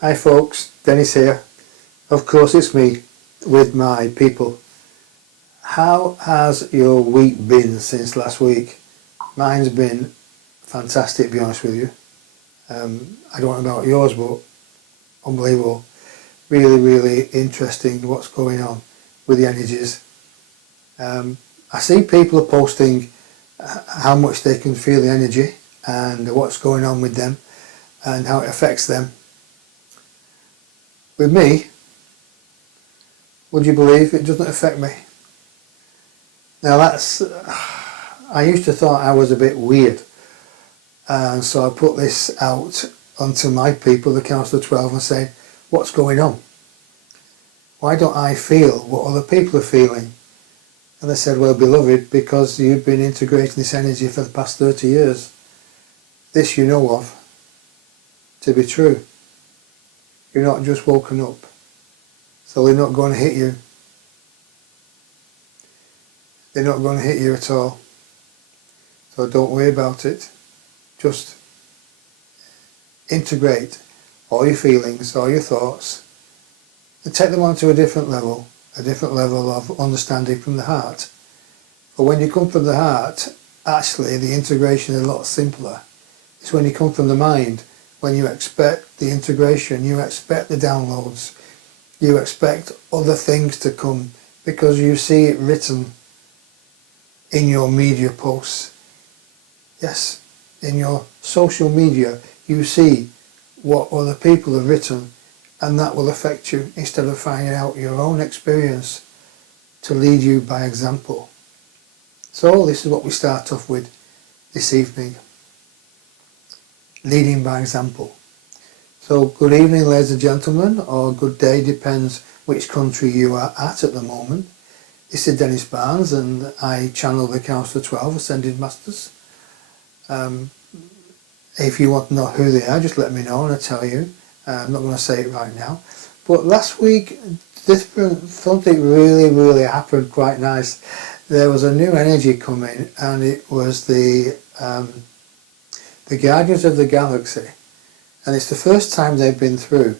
Hi folks, Denis here. Of course it's me with my people. How has your week been since last week? Mine's been fantastic, to be honest with you. I don't know about yours, but unbelievable. Really interesting what's going on with the energies. I see people are posting how much they can feel the energy and what's going on with them and how it affects them. With me, would you believe it doesn't affect me? Now I used to thought I was a bit weird, and so I put this out onto my people, the Council of 12, and said, what's going on? Why don't I feel what other people are feeling? And they said, well, beloved, because you've been integrating this energy for the past 30 years. This you know of to be true. You're not just woken up. So they're not going to hit you. They're not going to hit you at all. So don't worry about it. Just integrate all your feelings, all your thoughts, and take them onto a different level of understanding from the heart. But when you come from the heart, actually the integration is a lot simpler. It's when you come from the mind, when you expect the integration, you expect the downloads, you expect other things to come because you see it written in your media posts. Yes, in your social media you see what other people have written, and that will affect you instead of finding out your own experience to lead you by example. So this is what we start off with this evening. Leading by example. So good evening, ladies and gentlemen, or good day, depends which country you are at the moment. This is Denis Barnes, and I channel the Council of 12 Ascended Masters. If you want to know who they are, just let me know and I'll tell you. I'm not going to say it right now. But last week, something really happened quite nice. There was a new energy coming, and it was the Guardians of the Galaxy. And it's the first time they've been through.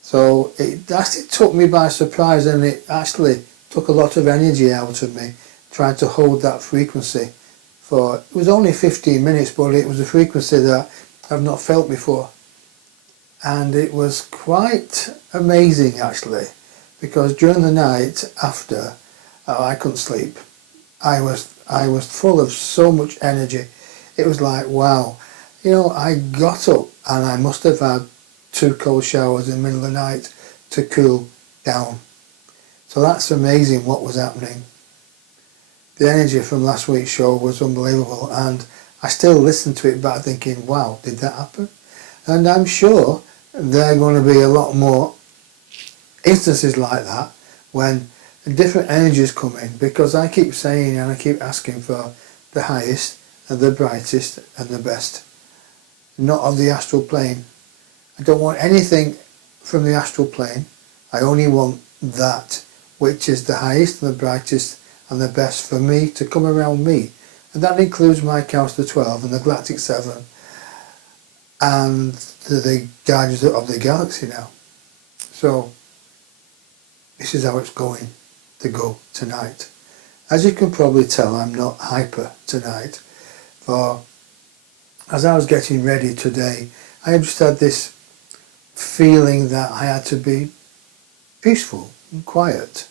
So it actually took me by surprise, and it actually took a lot of energy out of me trying to hold that frequency for, it was only 15 minutes, but it was a frequency that I've not felt before. And it was quite amazing actually, because during the night after, I couldn't sleep. I was full of so much energy. It was like, wow. You know, I got up and I must have had 2 cold showers in the middle of the night to cool down. So that's amazing what was happening. The energy from last week's show was unbelievable, and I still listen to it back thinking, wow, did that happen? And I'm sure there are going to be a lot more instances like that when different energies come in, because I keep saying and I keep asking for the highest and the brightest and the best. Not of the astral plane. I don't want anything from the astral plane. I only want that which is the highest and the brightest and the best for me to come around me. And that includes my Council of 12 and the Galactic 7 and the Guardians of the Galaxy now. So this is how it's going to go tonight. As you can probably tell, I'm not hyper tonight, for as I was getting ready today, I just had this feeling that I had to be peaceful and quiet.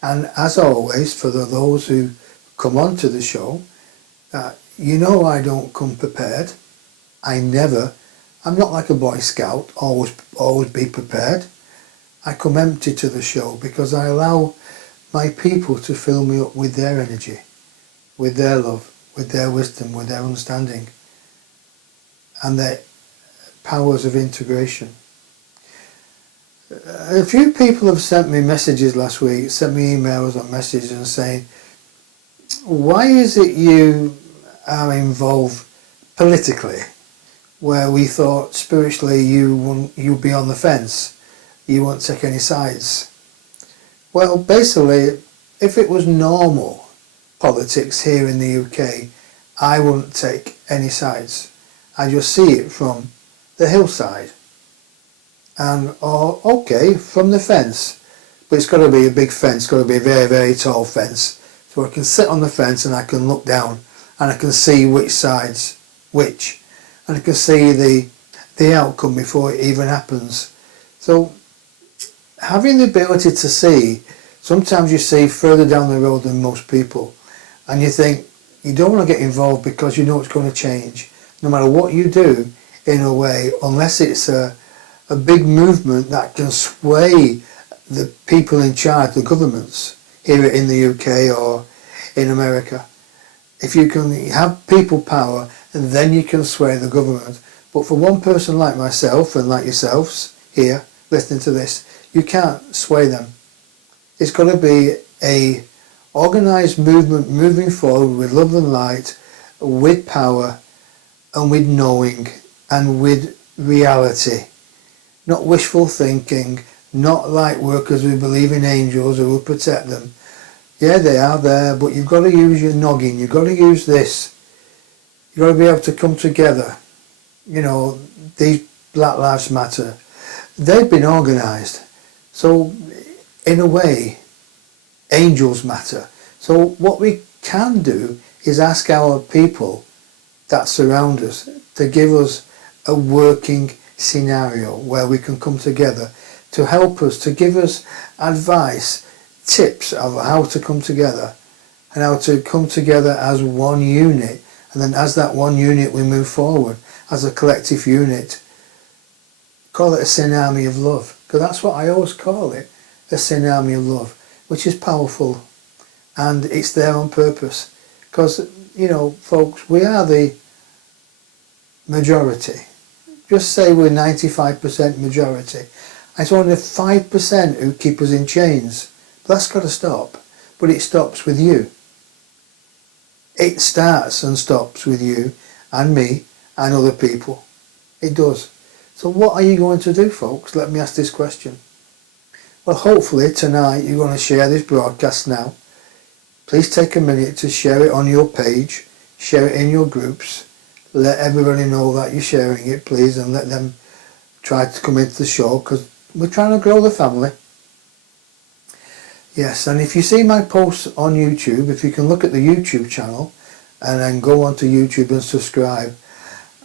And as always, for those who come onto the show, you know I don't come prepared. I'm not like a Boy Scout, always be prepared. I come empty to the show because I allow my people to fill me up with their energy, with their love, with their wisdom, with their understanding, and their powers of integration. A few people have sent me messages last week, sent me emails or messages and saying, why is it you are involved politically, where we thought spiritually you'd be on the fence, you won't take any sides? Well, basically, if it was normal politics here in the UK, I wouldn't take any sides. I just see it from the hillside. and or okay from the fence, but it's got to be a big fence, it's got to be a very, very tall fence, so I can sit on the fence and I can look down and I can see which side's which, and I can see the outcome before it even happens. So having the ability to see, sometimes you see further down the road than most people, and you think you don't want to get involved because you know it's going to change no matter what you do, in a way, unless it's a big movement that can sway the people in charge, the governments here in the UK or in America. If you can have people power, and then you can sway the government. But for one person like myself and like yourselves here listening to this, you can't sway them. It's got to be a organised movement moving forward with love and light, with power and with knowing and with reality. Not wishful thinking, not light workers who believe in angels who will protect them. Yeah, they are there, but you've got to use your noggin, you've got to use this. You've got to be able to come together. You know, these Black Lives Matter, they've been organised. So, in a way, angels matter. So what we can do is ask our people that surround us to give us a working scenario where we can come together to help us, to give us advice, tips of how to come together and how to come together as one unit. And then as that one unit we move forward as a collective unit. Call it a tsunami of love, because that's what I always call it, a tsunami of love, which is powerful, and it's there on purpose. Because, you know, folks, we are the majority. Just say we're 95% majority. It's only 5% who keep us in chains. But that's got to stop. But it stops with you. It starts and stops with you and me and other people. It does. So what are you going to do, folks? Let me ask this question. Well, hopefully tonight you're going to share this broadcast now. Please take a minute to share it on your page, share it in your groups, let everybody know that you're sharing it, please, and let them try to come into the show, because we're trying to grow the family. Yes, and if you see my posts on YouTube, if you can look at the YouTube channel and then go onto YouTube and subscribe.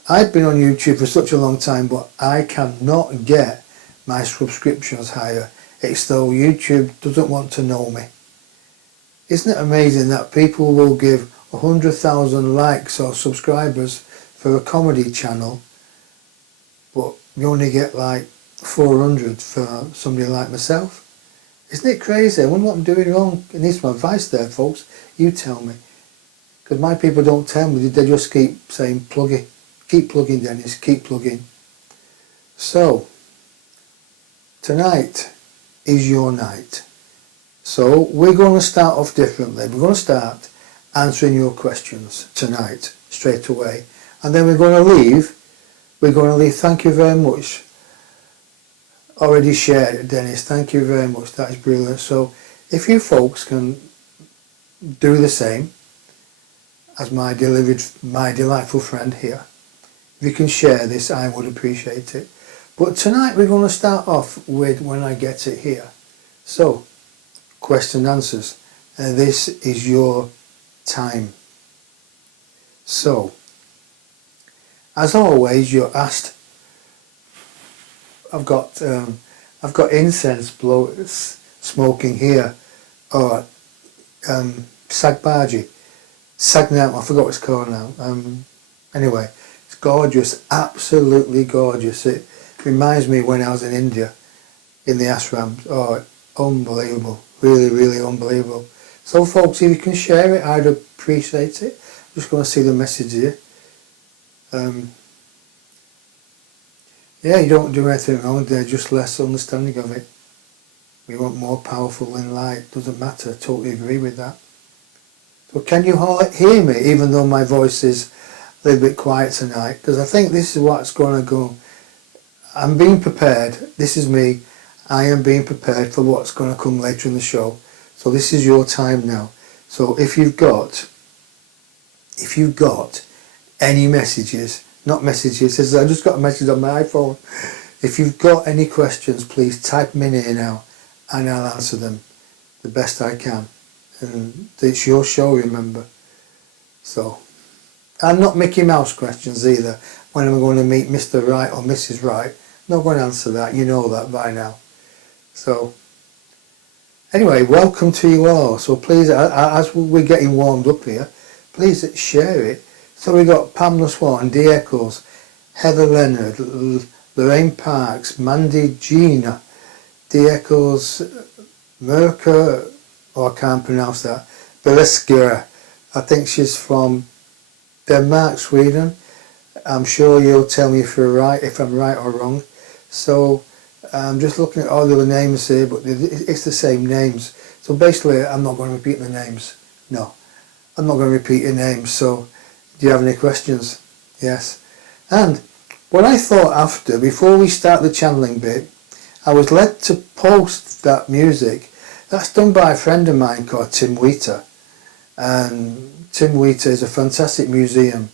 I've been on YouTube for such a long time, but I cannot get my subscriptions higher. It's though YouTube doesn't want to know me. Isn't it amazing that people will give 100,000 likes or subscribers for a comedy channel, but you only get like 400 for somebody like myself? Isn't it crazy? I wonder what I'm doing wrong. I need some advice there, folks. You tell me. Because my people don't tell me, they just keep saying plug it. Keep plugging, Dennis, keep plugging. So, tonight is your night. So, we're going to start off differently. We're going to start answering your questions tonight, straight away. And then we're going to leave. Thank you very much. Already shared it, Denis. Thank you very much. That is brilliant. So, if you folks can do the same as my delightful friend here, if you can share this, I would appreciate it. But tonight we're going to start off with When I Get It Here. So, question and answers. And this is your time. So, as always, you're asked. I've got incense smoking here, or sagbaji, sagnam. I forgot what it's called now. Anyway. Gorgeous, absolutely gorgeous. It reminds me when I was in India, in the ashrams. Oh, unbelievable, really, really unbelievable. So folks, if you can share it, I'd appreciate it. I'm just going to see the message here. Yeah, you don't do anything wrong there, just less understanding of it. We want more powerful in light, doesn't matter, totally agree with that. So can you all hear me, even though my voice is a little bit quiet tonight? Because I think this is what's going to go. I'm being prepared. This is me. I am being prepared for what's going to come later in the show. So this is your time now. So if you've got any messages, not messages, I just got a message on my iPhone If you've got any questions, please type them in here now and I'll answer them the best I can. And it's your show, remember. So, and not Mickey Mouse questions either. When am I going to meet Mr. Right or Mrs. Right? Not going to answer that, you know that by now. So, anyway, welcome to you all. So please, as we're getting warmed up here, please share it. So we got Pamela Swan, D Eccles, Heather Leonard, Lorraine Parks, Mandy Gina, D Eccles, Merker, I can't pronounce that, Beliska. I think she's from Denmark, Sweden. I'm sure you'll tell me if I'm right or wrong. So I'm just looking at all the other names here, but it's the same names. So basically, I'm not going to repeat the names. No, I'm not going to repeat your names. So, do you have any questions? Yes. And what I thought after, before we start the channeling bit, I was led to post that music. That's done by a friend of mine called Tim Wheater. And Tim Wheater is a fantastic musician.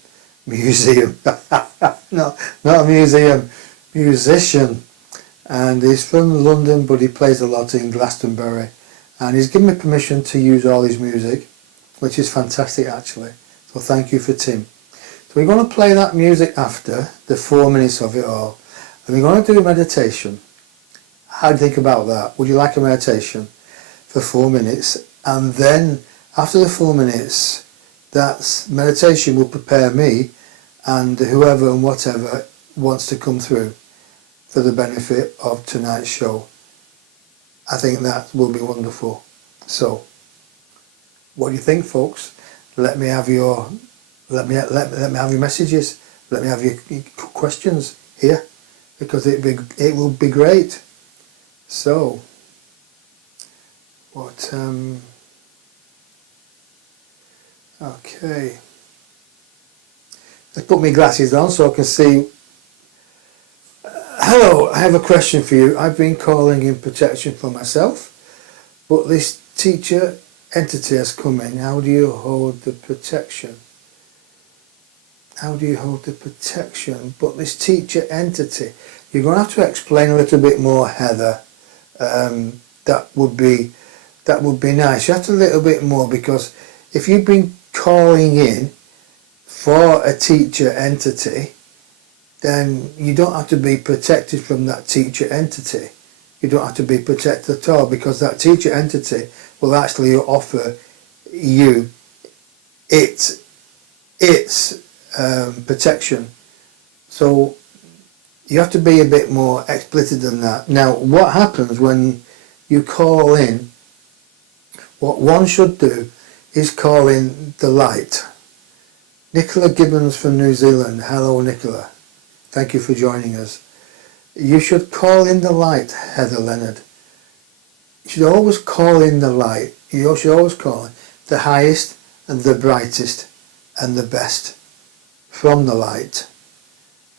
No, not a museum, musician. And he's from London, but he plays a lot in Glastonbury. And he's given me permission to use all his music, which is fantastic actually. So thank you for Tim. So we're going to play that music after the 4 minutes of it all. And we're going to do a meditation. How do you think about that? Would you like a meditation for 4 minutes? And then after the 4 minutes, that meditation will prepare me and whoever and whatever wants to come through for the benefit of tonight's show. I think that will be wonderful. So, what do you think, folks? Let me have your messages. Let me have your questions here, because it will be great. So, what? Okay. Let's put my glasses on so I can see. Hello, I have a question for you. I've been calling in protection for myself, but this teacher entity has come in. How do you hold the protection? How do you hold the protection? But this teacher entity, you're going to have to explain a little bit more, Heather. That would be nice. You have to a little bit more, because if you've been calling in for a teacher entity, then you don't have to be protected from that teacher entity. You don't have to be protected at all, because that teacher entity will actually offer you its protection. So you have to be a bit more explicit than that. Now, what happens when you call in, what one should do is call in the light. Nicola Gibbons from New Zealand. Hello, Nicola. Thank you for joining us. You should call in the light, Heather Leonard. You should always call in the light. You should always call in the highest and the brightest and the best from the light.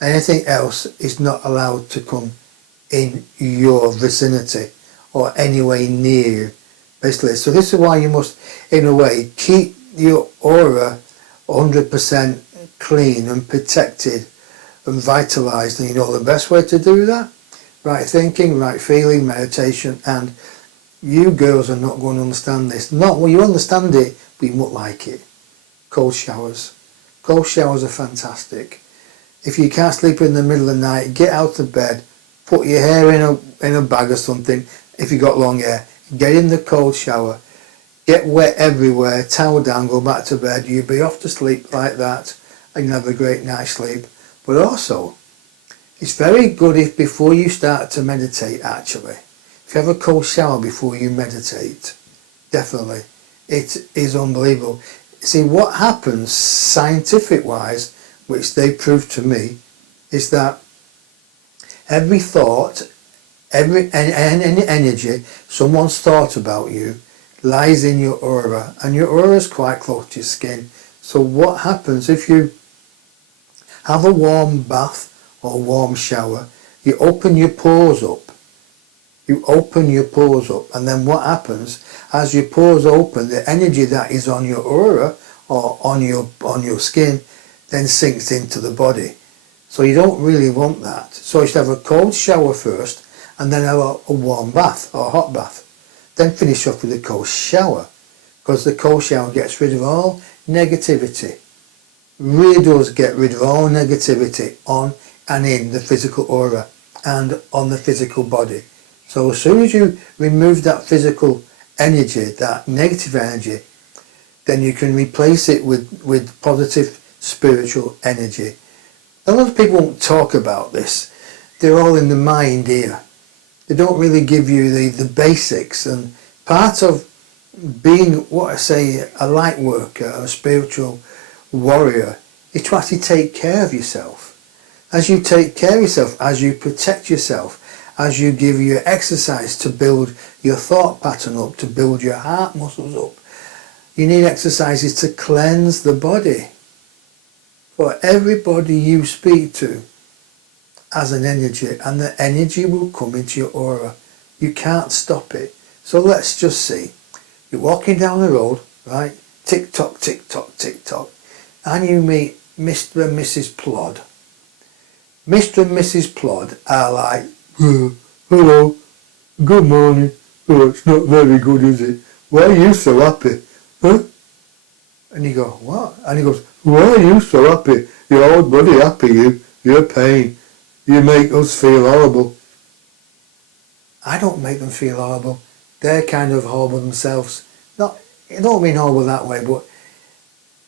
Anything else is not allowed to come in your vicinity or anywhere near you, basically. So this is why you must, in a way, keep your aura 100% clean and protected and vitalised. And you know the best way to do that? Right thinking, right feeling, meditation. And you girls are not going to understand this. Not well, you understand it, but you won't like it. Cold showers. Cold showers are fantastic. If you can't sleep in the middle of the night, get out of bed, put your hair in a bag or something. If you got long hair, get in the cold shower, get wet everywhere, towel down, go back to bed. You'll be off to sleep like that, and you'll have a great night's sleep. But also, it's very good if before you start to meditate, actually, if you have a cold shower before you meditate, definitely, it is unbelievable. See, what happens scientific-wise, which they proved to me, is that every thought, any energy someone's thought about you lies in your aura, and your aura is quite close to your skin. So what happens if you have a warm bath or warm shower, you open your pores up. You open your pores up, and then what happens as your pores open, the energy that is on your aura or on your skin then sinks into the body. So you don't really want that. So you should have a cold shower first and then have a warm bath or a hot bath. Then finish off with a cold shower, because the cold shower gets rid of all negativity. Really does get rid of all negativity on and in the physical aura and on the physical body. So as soon as you remove that physical energy, that negative energy, then you can replace it with positive spiritual energy. A lot of people won't talk about this. They're all in the mind here. They don't really give you the basics, and part of being, what I say, a light worker, a spiritual warrior, is to actually take care of yourself. As you take care of yourself, as you protect yourself, as you give your exercise to build your thought pattern up, to build your heart muscles up, you need exercises to cleanse the body. For everybody you speak to has an energy, and the energy will come into your aura. You can't stop it. So let's just see. You're walking down the road, right? Tick tock, tick tock, tick tock, and you meet Mr. and Mrs. Plod. Mr. and Mrs. Plod are like, hello, good morning. Oh, it's not very good, is it? Why are you so happy? Huh? And you go, what? And he goes, why are you so happy? You're old bloody happy, you're pain. You make us feel horrible. I don't make them feel horrible. They're kind of horrible themselves. I don't mean horrible that way, but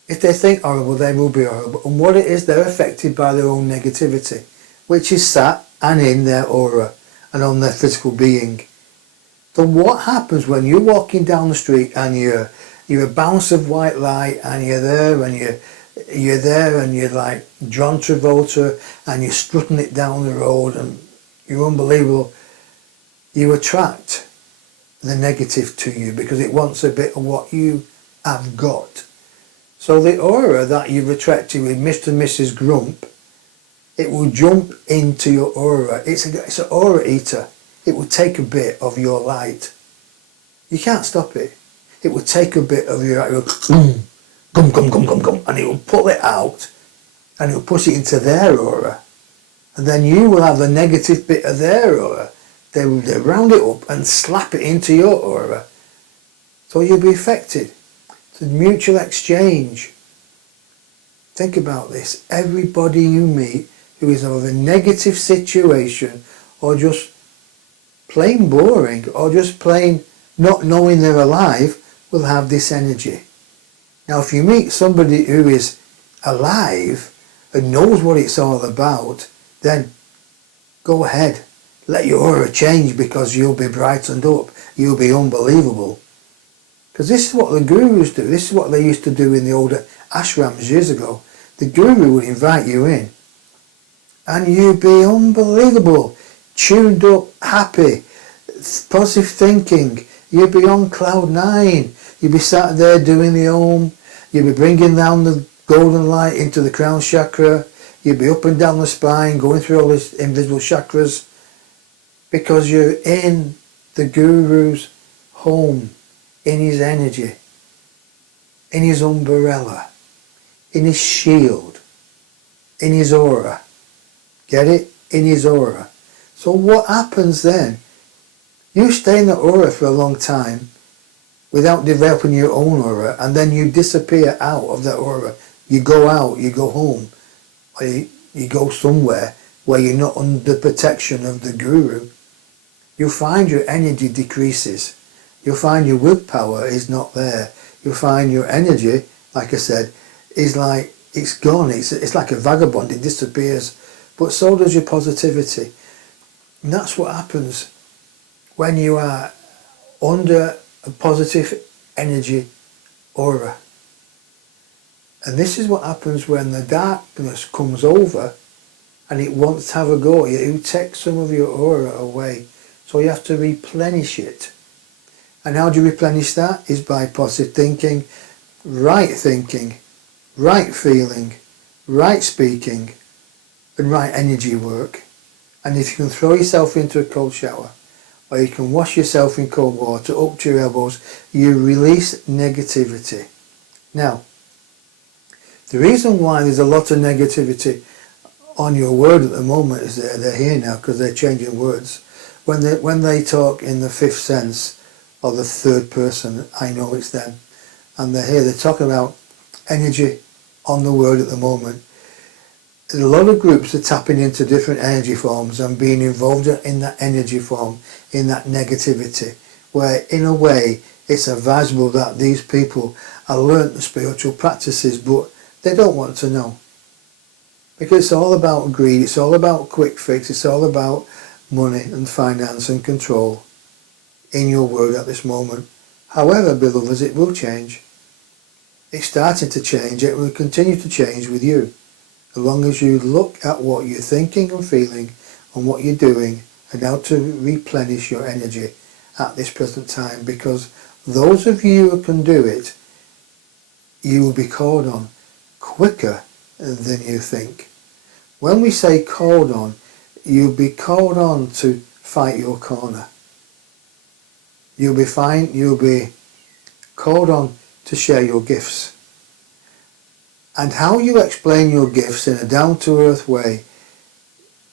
if they think horrible, they will be horrible. And what it is, they're affected by their own negativity, which is sat and in their aura and on their physical being. So what happens when you're walking down the street and you're a bounce of white light, and you're there and you're like John Travolta and you're strutting it down the road and you're unbelievable, you attract the negative to you because it wants a bit of what you have got. So the aura that you've attracted with Mr. and Mrs. Grump, it will jump into your aura. It's an aura eater. It will take a bit of your light. You can't stop it. It will take a bit of your, it will gum, gum, gum, gum, gum, and it will pull it out and it will push it into their aura. And then you will have the negative bit of their aura. They will round it up and slap it into your aura. So you'll be affected. It's a mutual exchange. Think about this. Everybody you meet who is of a negative situation, or just plain boring, or just plain not knowing they're alive, will have this energy. Now if you meet somebody who is alive and knows what it's all about, then go ahead. Let your aura change, because you'll be brightened up. You'll be unbelievable. Because this is what the gurus do. This is what they used to do in the older ashrams years ago. The guru would invite you in and you'd be unbelievable. Tuned up, happy, positive thinking. You'd be on cloud 9. You'd be sat there doing the Om. You'd be bringing down the golden light into the crown chakra. You'd be up and down the spine, going through all these invisible chakras. Because you're in the guru's home, in his energy, in his umbrella, in his shield, in his aura. Get it? In his aura. So what happens then? You stay in the aura for a long time without developing your own aura, and then you disappear out of that aura. You go out, you go home, or you go somewhere where you're not under protection of the guru. You'll find your energy decreases. You'll find your willpower is not there. You'll find your energy, like I said, is like, it's gone. It's like a vagabond, it disappears. But so does your positivity. And that's what happens when you are under a positive energy aura. And this is what happens when the darkness comes over and it wants to have a go at you. It will take some of your aura away. So you have to replenish it. And how do you replenish that? Is by positive thinking, right feeling, right speaking, and right energy work. And if you can throw yourself into a cold shower, or you can wash yourself in cold water up to your elbows, you release negativity. Now, the reason why there's a lot of negativity on your word at the moment is they're here now because they're changing words. When they talk in the fifth sense or the third person, I know it's them. And they're here, they're talking about energy on the word at the moment. A lot of groups are tapping into different energy forms and being involved in that energy form, in that negativity, where in a way it's advisable that these people have learnt the spiritual practices, but they don't want to know. Because it's all about greed, it's all about quick fix, it's all about money and finance and control in your world at this moment. However, beloveds, it will change. It's starting to change, it will continue to change with you. As long as you look at what you're thinking and feeling and what you're doing and how to replenish your energy at this present time, because those of you who can do it, you will be called on quicker than you think. When we say called on, you'll be called on to fight your corner. You'll be called on to share your gifts. And how you explain your gifts in a down-to-earth way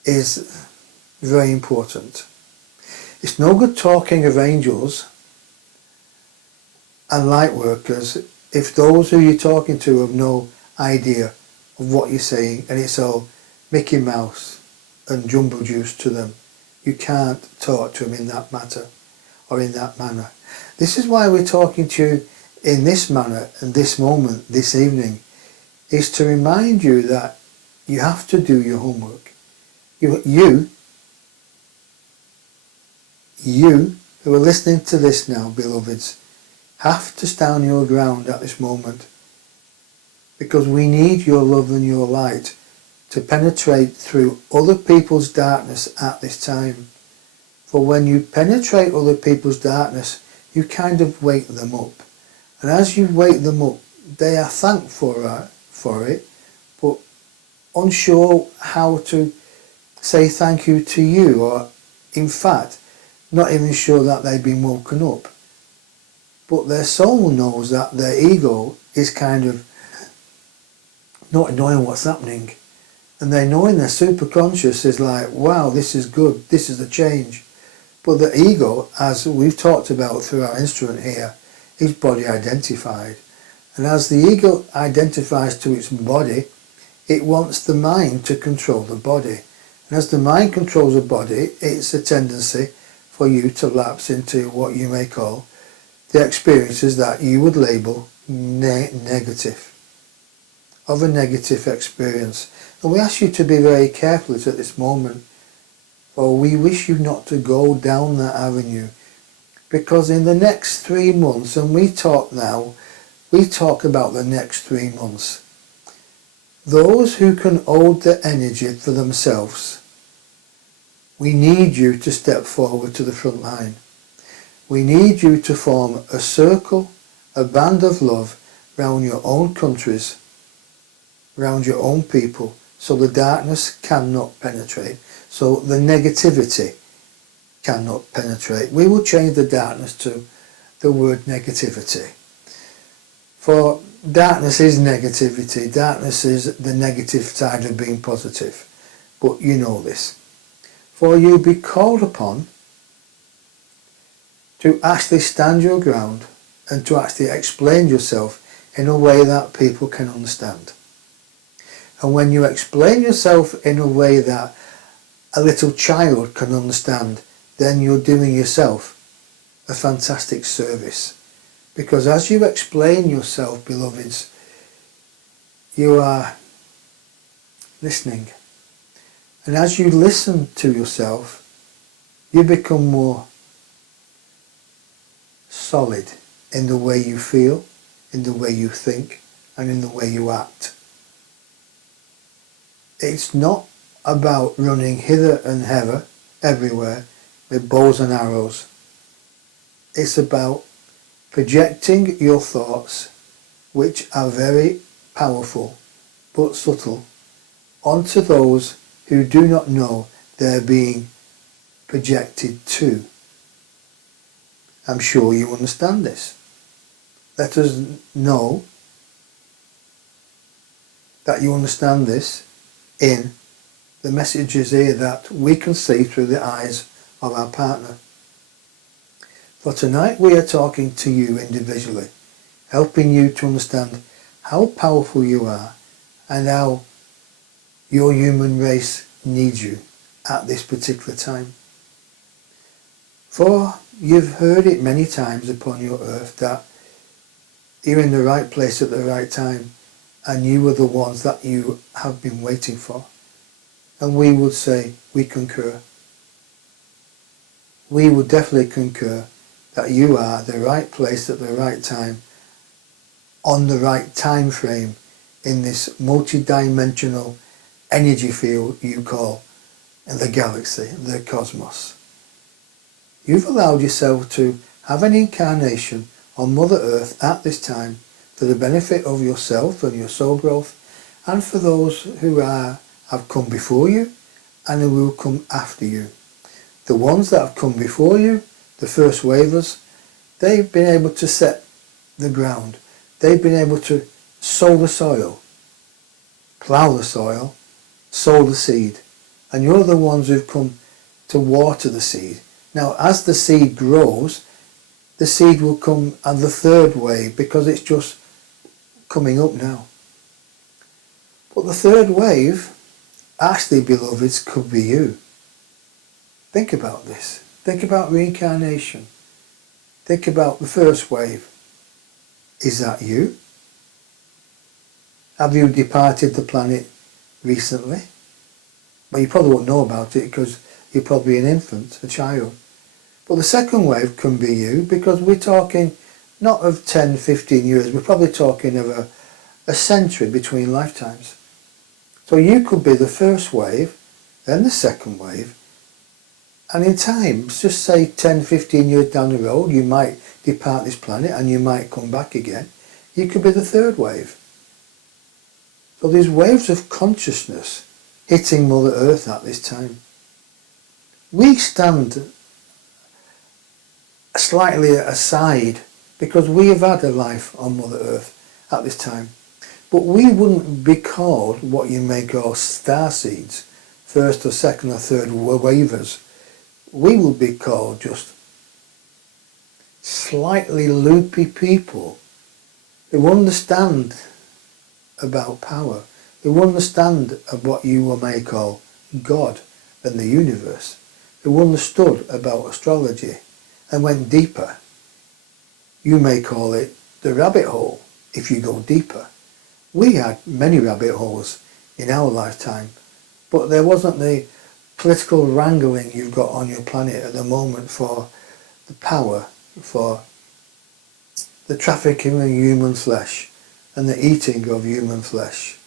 is very important. It's no good talking of angels and light workers if those who you're talking to have no idea of what you're saying and it's all Mickey Mouse and jumbo juice to them. You can't talk to them in that matter or in that manner. This is why we're talking to you in this manner and this moment, this evening, is to remind you that you have to do your homework. You who are listening to this now, beloveds, have to stand your ground at this moment, because we need your love and your light to penetrate through other people's darkness at this time. For when you penetrate other people's darkness, you kind of wake them up. And as you wake them up, they are thankful for it, but unsure how to say thank you to you, or in fact, not even sure that they've been woken up. But their soul knows that their ego is kind of not knowing what's happening. And they know in their superconscious is like, wow, this is good, this is a change. But the ego, as we've talked about through our instrument here, is body identified. And as the ego identifies to its body, it wants the mind to control the body. And as the mind controls the body, it's a tendency for you to lapse into what you may call the experiences that you would label negative, of a negative experience. And we ask you to be very careful at this moment, for we wish you not to go down that avenue, because in the next 3 months, and we talk about the next 3 months, those who can hold the energy for themselves, we need you to step forward to the front line. We need you to form a circle, a band of love around your own countries, around your own people, so the darkness cannot penetrate, so the negativity cannot penetrate. We will change the darkness to the word negativity. For darkness is negativity. Darkness is the negative side of being positive. But you know this. For you be called upon to actually stand your ground and to actually explain yourself in a way that people can understand. And when you explain yourself in a way that a little child can understand, then you're doing yourself a fantastic service. Because as you explain yourself, beloveds, you are listening. And as you listen to yourself, you become more solid in the way you feel, in the way you think, and in the way you act. It's not about running hither and hither, everywhere, with bows and arrows. It's about projecting your thoughts, which are very powerful but subtle, onto those who do not know they're being projected to. I'm sure you understand this. Let us know that you understand this in The message is here that we can see through the eyes of our partner. For tonight we are talking to you individually, helping you to understand how powerful you are and how your human race needs you at this particular time. For you've heard it many times upon your earth that you're in the right place at the right time, and you are the ones that you have been waiting for. And we would say we concur. We would definitely concur that you are the right place at the right time, on the right time frame in this multi-dimensional energy field you call the galaxy, the cosmos. You've allowed yourself to have an incarnation on Mother Earth at this time for the benefit of yourself and your soul growth, and for those who have come before you and who will come after you. The ones that have come before you, the first wavers, they've been able to set the ground. They've been able to sow the soil, plough the soil, sow the seed. And you're the ones who've come to water the seed. Now, as the seed grows, the seed will come on the third wave because it's just coming up now. But the third wave, actually, beloveds, could be you. Think about this. Think about reincarnation. Think about the first wave. Is that you? Have you departed the planet recently? Well, you probably won't know about it because you're probably an infant, a child. But the second wave can be you, because we're talking not of 10, 15 years, we're probably talking of a century between lifetimes. So you could be the first wave, then the second wave, and in time, just say 10, 15 years down the road, you might depart this planet and you might come back again. You could be the third wave. So these waves of consciousness hitting Mother Earth at this time. We stand slightly aside because we have had a life on Mother Earth at this time. But we wouldn't be called what you may call star seeds, first or second or third wavers. We would be called just slightly loopy people who understand about power, who understand of what you may call God and the universe, who understood about astrology and went deeper. You may call it the rabbit hole if you go deeper. We had many rabbit holes in our lifetime, but there wasn't the political wrangling you've got on your planet at the moment for the power, for the trafficking of human flesh and the eating of human flesh.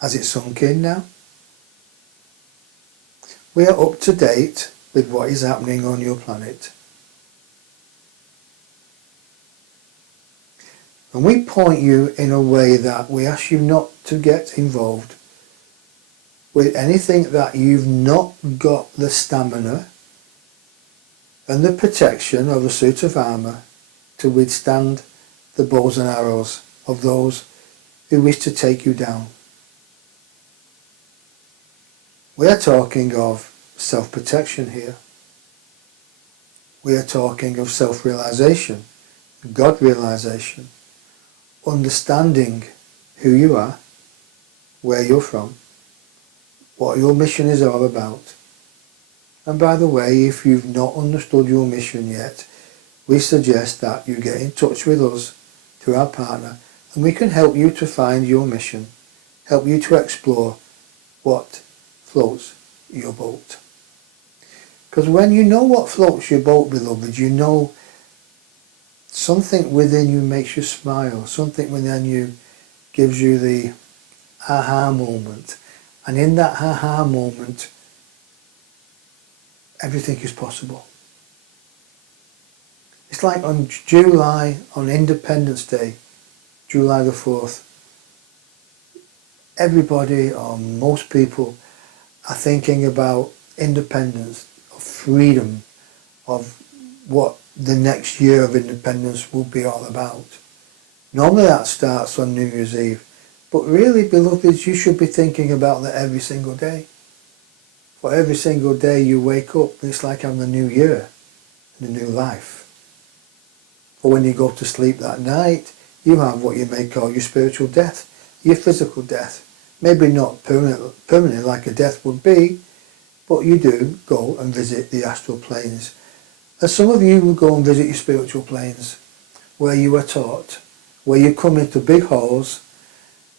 Has it sunk in now? We are up to date with what is happening on your planet. And we point you in a way that we ask you not to get involved with anything that you've not got the stamina and the protection of a suit of armour to withstand the bows and arrows of those who wish to take you down. We are talking of self-protection here. We are talking of self-realisation, God-realisation, understanding who you are, where you're from, what your mission is all about. And by the way, if you've not understood your mission yet, we suggest that you get in touch with us through our partner, and we can help you to find your mission, help you to explore what floats your boat. Because when you know what floats your boat, beloved, you know something within you makes you smile, something within you gives you the aha moment. And in that aha moment, everything is possible. It's like on Independence Day, July the 4th, everybody or most people are thinking about independence, of freedom, of what the next year of independence will be all about. Normally that starts on New Year's Eve, But really, beloveds, you should be thinking about that every single day. For every single day you wake up, it's like having a new year and a new life. For when you go to sleep that night, you have what you may call your spiritual death, your physical death. Maybe not permanently like a death would be, but you do go and visit the astral planes. And some of you will go and visit your spiritual planes, where you are taught, where you come into big halls,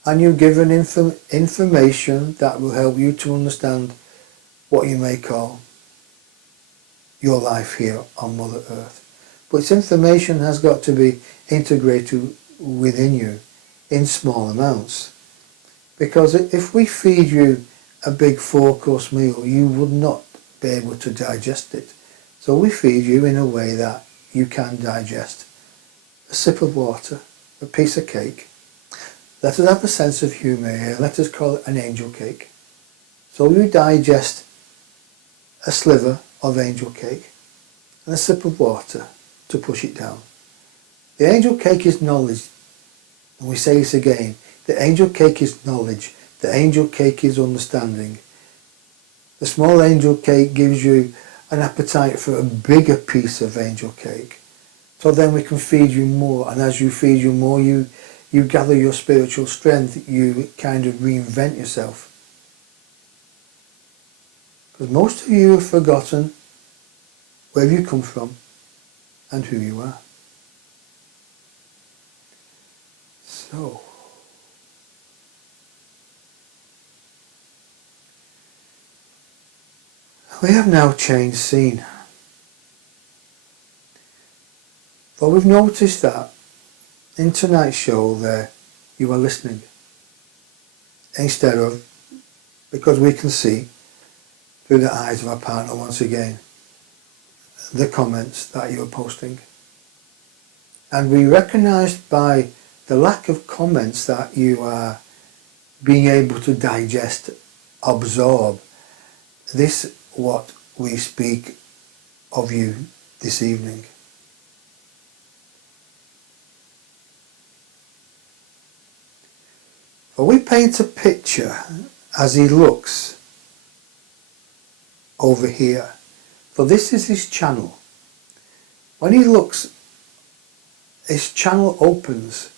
and you're given information that will help you to understand what you may call your life here on Mother Earth. But its information has got to be integrated within you in small amounts. Because if we feed you a big 4-course meal, you would not be able to digest it. So we feed you in a way that you can digest. A sip of water, a piece of cake. Let us have a sense of humour here. Let us call it an angel cake. So you digest a sliver of angel cake and a sip of water to push it down. The angel cake is knowledge. And we say this again. The angel cake is knowledge. The angel cake is understanding. The small angel cake gives you an appetite for a bigger piece of angel cake. So then we can feed you more. And as you feed you more, you gather your spiritual strength. You kind of reinvent yourself. Because most of you have forgotten where you come from and who you are. So, we have now changed scene. For we've noticed that in tonight's show there, you are listening. Instead of, because we can see through the eyes of our partner once again, the comments that you are posting. And we recognised by the lack of comments that you are being able to digest, absorb this what we speak of you this evening. For we paint a picture as he looks over here. For this is his channel. When he looks, his channel opens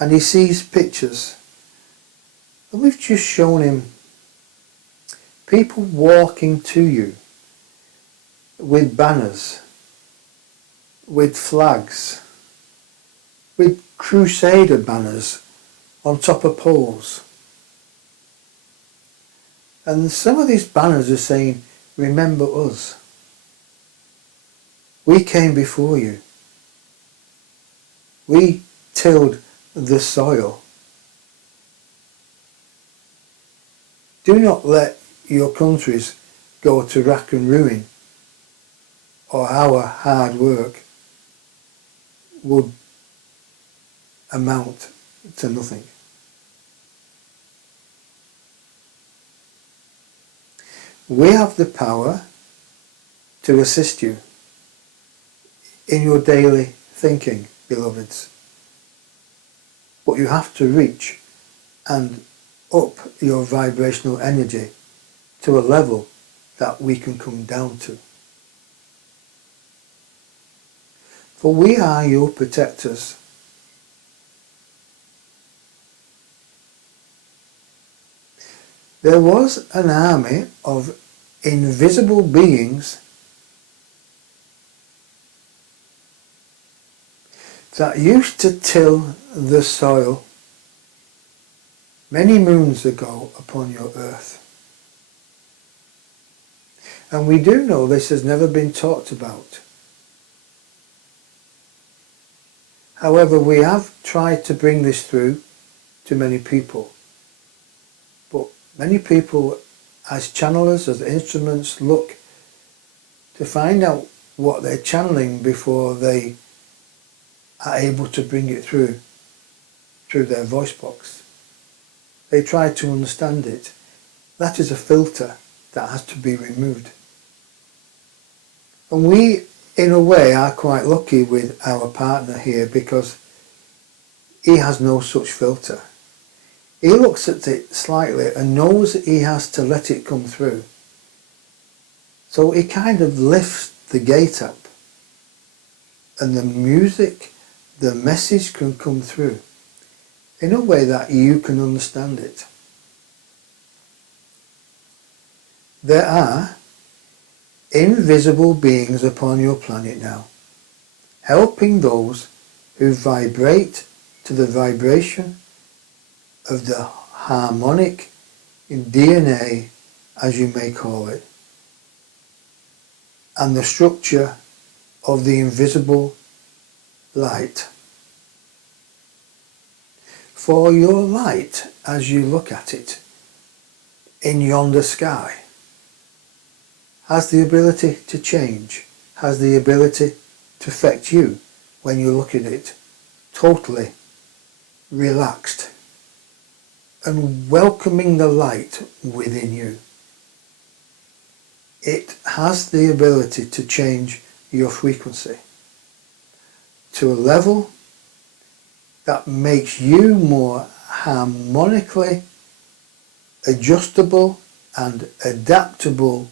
and he sees pictures. And we've just shown him people walking to you with banners, with flags, with crusader banners on top of poles. And some of these banners are saying, remember us. We came before you. We tilled the soil. Do not let your countries go to rack and ruin, or our hard work would amount to nothing. We have the power to assist you in your daily thinking, beloveds. But you have to reach and up your vibrational energy to a level that we can come down to. For we are your protectors. There was an army of invisible beings that used to till the soil many moons ago upon your earth. And we do know this has never been talked about. However, we have tried to bring this through to many people. But many people, as channelers, as instruments, look to find out what they're channeling before they are able to bring it through their voice box. They try to understand it. That is a filter that has to be removed. And we, in a way, are quite lucky with our partner here because he has no such filter. he looks at it slightly and knows that he has to let it come through. So he kind of lifts the gate up, and the music, the message can come through in a way that you can understand it. There are invisible beings upon your planet now, helping those who vibrate to the vibration of the harmonic DNA, as you may call it, and the structure of the invisible light. For your light, as you look at it in yonder sky, has the ability to change, has the ability to affect you when you look at it totally relaxed and welcoming the light within you. It has the ability to change your frequency to a level that makes you more harmonically adjustable and adaptable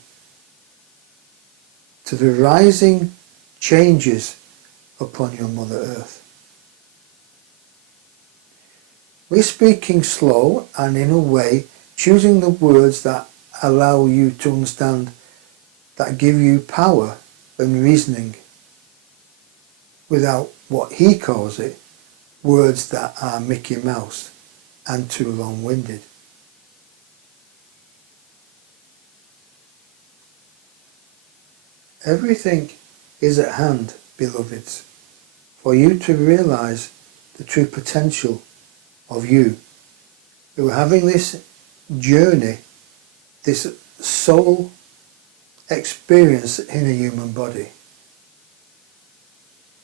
to the rising changes upon your Mother Earth. We're speaking slow and in a way choosing the words that allow you to understand, that give you power and reasoning, without what he calls it, words that are Mickey Mouse and too long-winded. Everything is at hand, beloveds, for you to realise the true potential of you who are having this journey, this soul experience in a human body.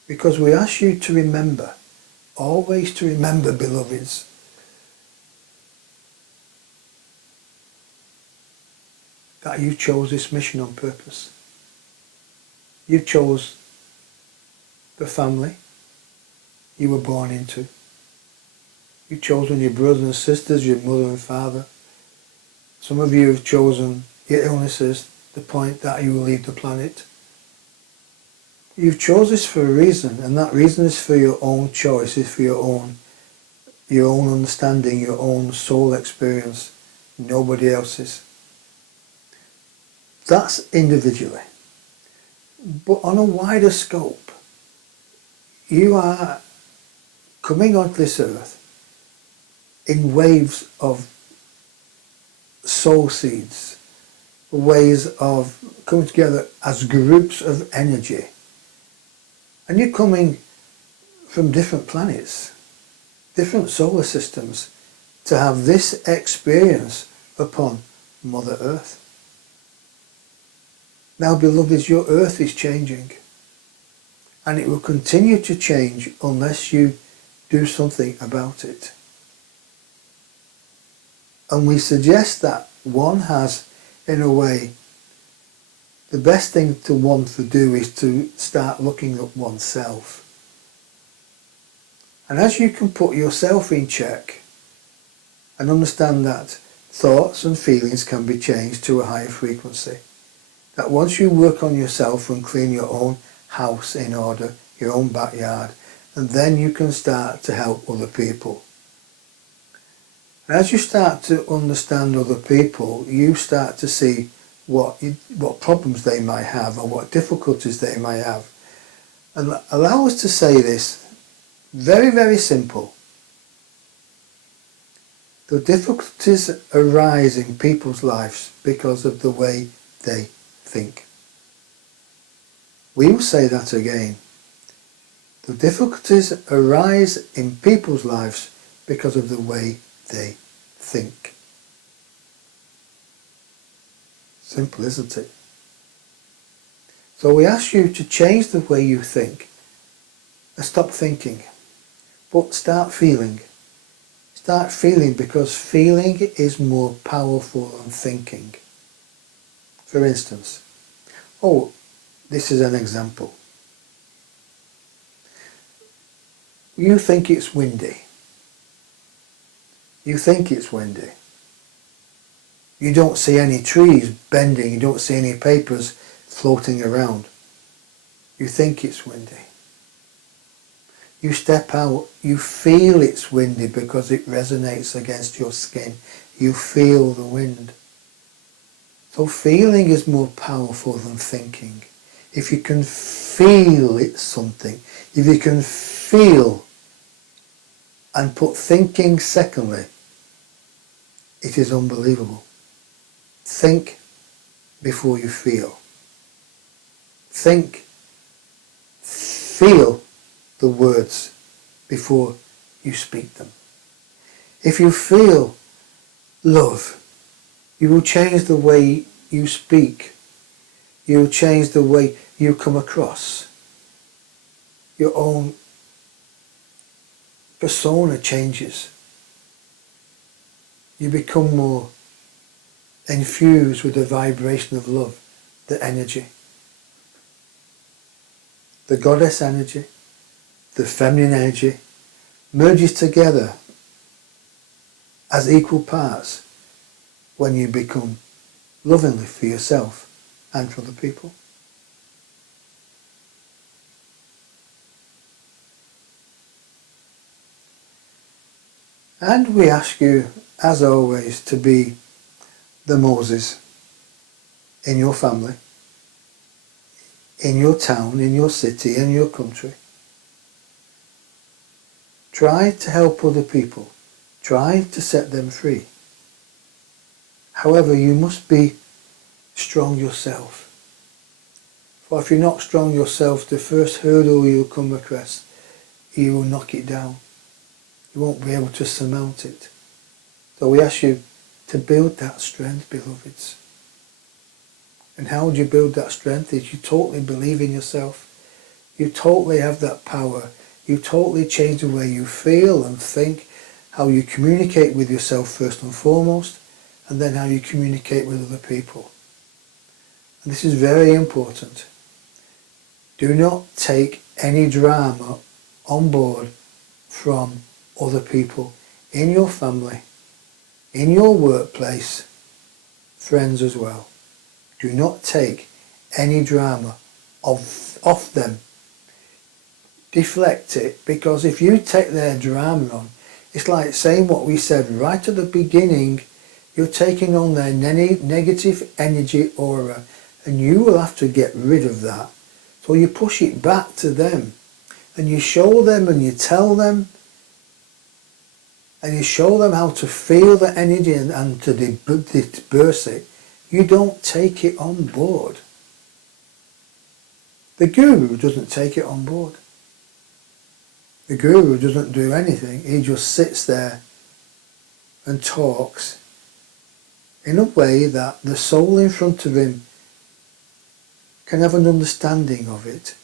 Because we ask you to remember, always to remember, beloveds, that you chose this mission on purpose. You chose the family you were born into. You've chosen your brothers and sisters, your mother and father. Some of you have chosen your illnesses, the point that you will leave the planet. You've chosen this for a reason, and that reason is for your own choice, is for your own understanding, your own soul experience, nobody else's. That's individually. But on a wider scope, you are coming onto this earth in waves of soul seeds, ways of coming together as groups of energy. And you're coming from different planets, different solar systems, to have this experience upon Mother Earth. Now, beloveds, your earth is changing, and it will continue to change unless you do something about it. And we suggest that one has, in a way, the best thing to want to do is to start looking at oneself. And as you can put yourself in check and understand that thoughts and feelings can be changed to a higher frequency, that once you work on yourself and clean your own house in order, your own backyard, and then you can start to help other people. And as you start to understand other people, you start to see what problems they might have or what difficulties they might have. And allow us to say this, very, very simple. The difficulties arise in people's lives because of the way they think. We will say that again. The difficulties arise in people's lives because of the way they think. Simple, isn't it? So we ask you to change the way you think and stop thinking, but start feeling. Start feeling, because feeling is more powerful than thinking. For instance, this is an example. You think it's windy. You think it's windy. You don't see any trees bending, you don't see any papers floating around. You think it's windy. You step out, you feel it's windy because it resonates against your skin. You feel the wind. So feeling is more powerful than thinking. If you can feel it's something, if you can feel and put thinking secondly, it is unbelievable. Think before you feel. Think, feel the words before you speak them. If you feel love, you will change the way you speak. You will change the way you come across. Your own persona changes. You become more infused with the vibration of love, the energy. The goddess energy, the feminine energy, merges together as equal parts when you become lovingly for yourself and for the people. And we ask you, as always, to be the Moses in your family, in your town, in your city, in your country. Try to help other people. Try to set them free. However, you must be strong yourself. For if you're not strong yourself, the first hurdle you'll come across, you will knock it down. You won't be able to surmount it. So we ask you to build that strength, beloveds. And how would you build that strength? Is you totally believe in yourself. You totally have that power. You totally change the way you feel and think, how you communicate with yourself first and foremost, and then how you communicate with other people. And this is very important. Do not take any drama on board from other people in your family, in your workplace, friends as well. Do not take any drama off them. Deflect it, because if you take their drama on, it's like saying what we said right at the beginning. You're taking on their negative energy aura, and you will have to get rid of that. So you push it back to them, and you show them and you tell them, and you show them how to feel the energy and to disperse it. You don't take it on board. The guru doesn't take it on board. The guru doesn't do anything. He just sits there and talks in a way that the soul in front of him can have an understanding of it.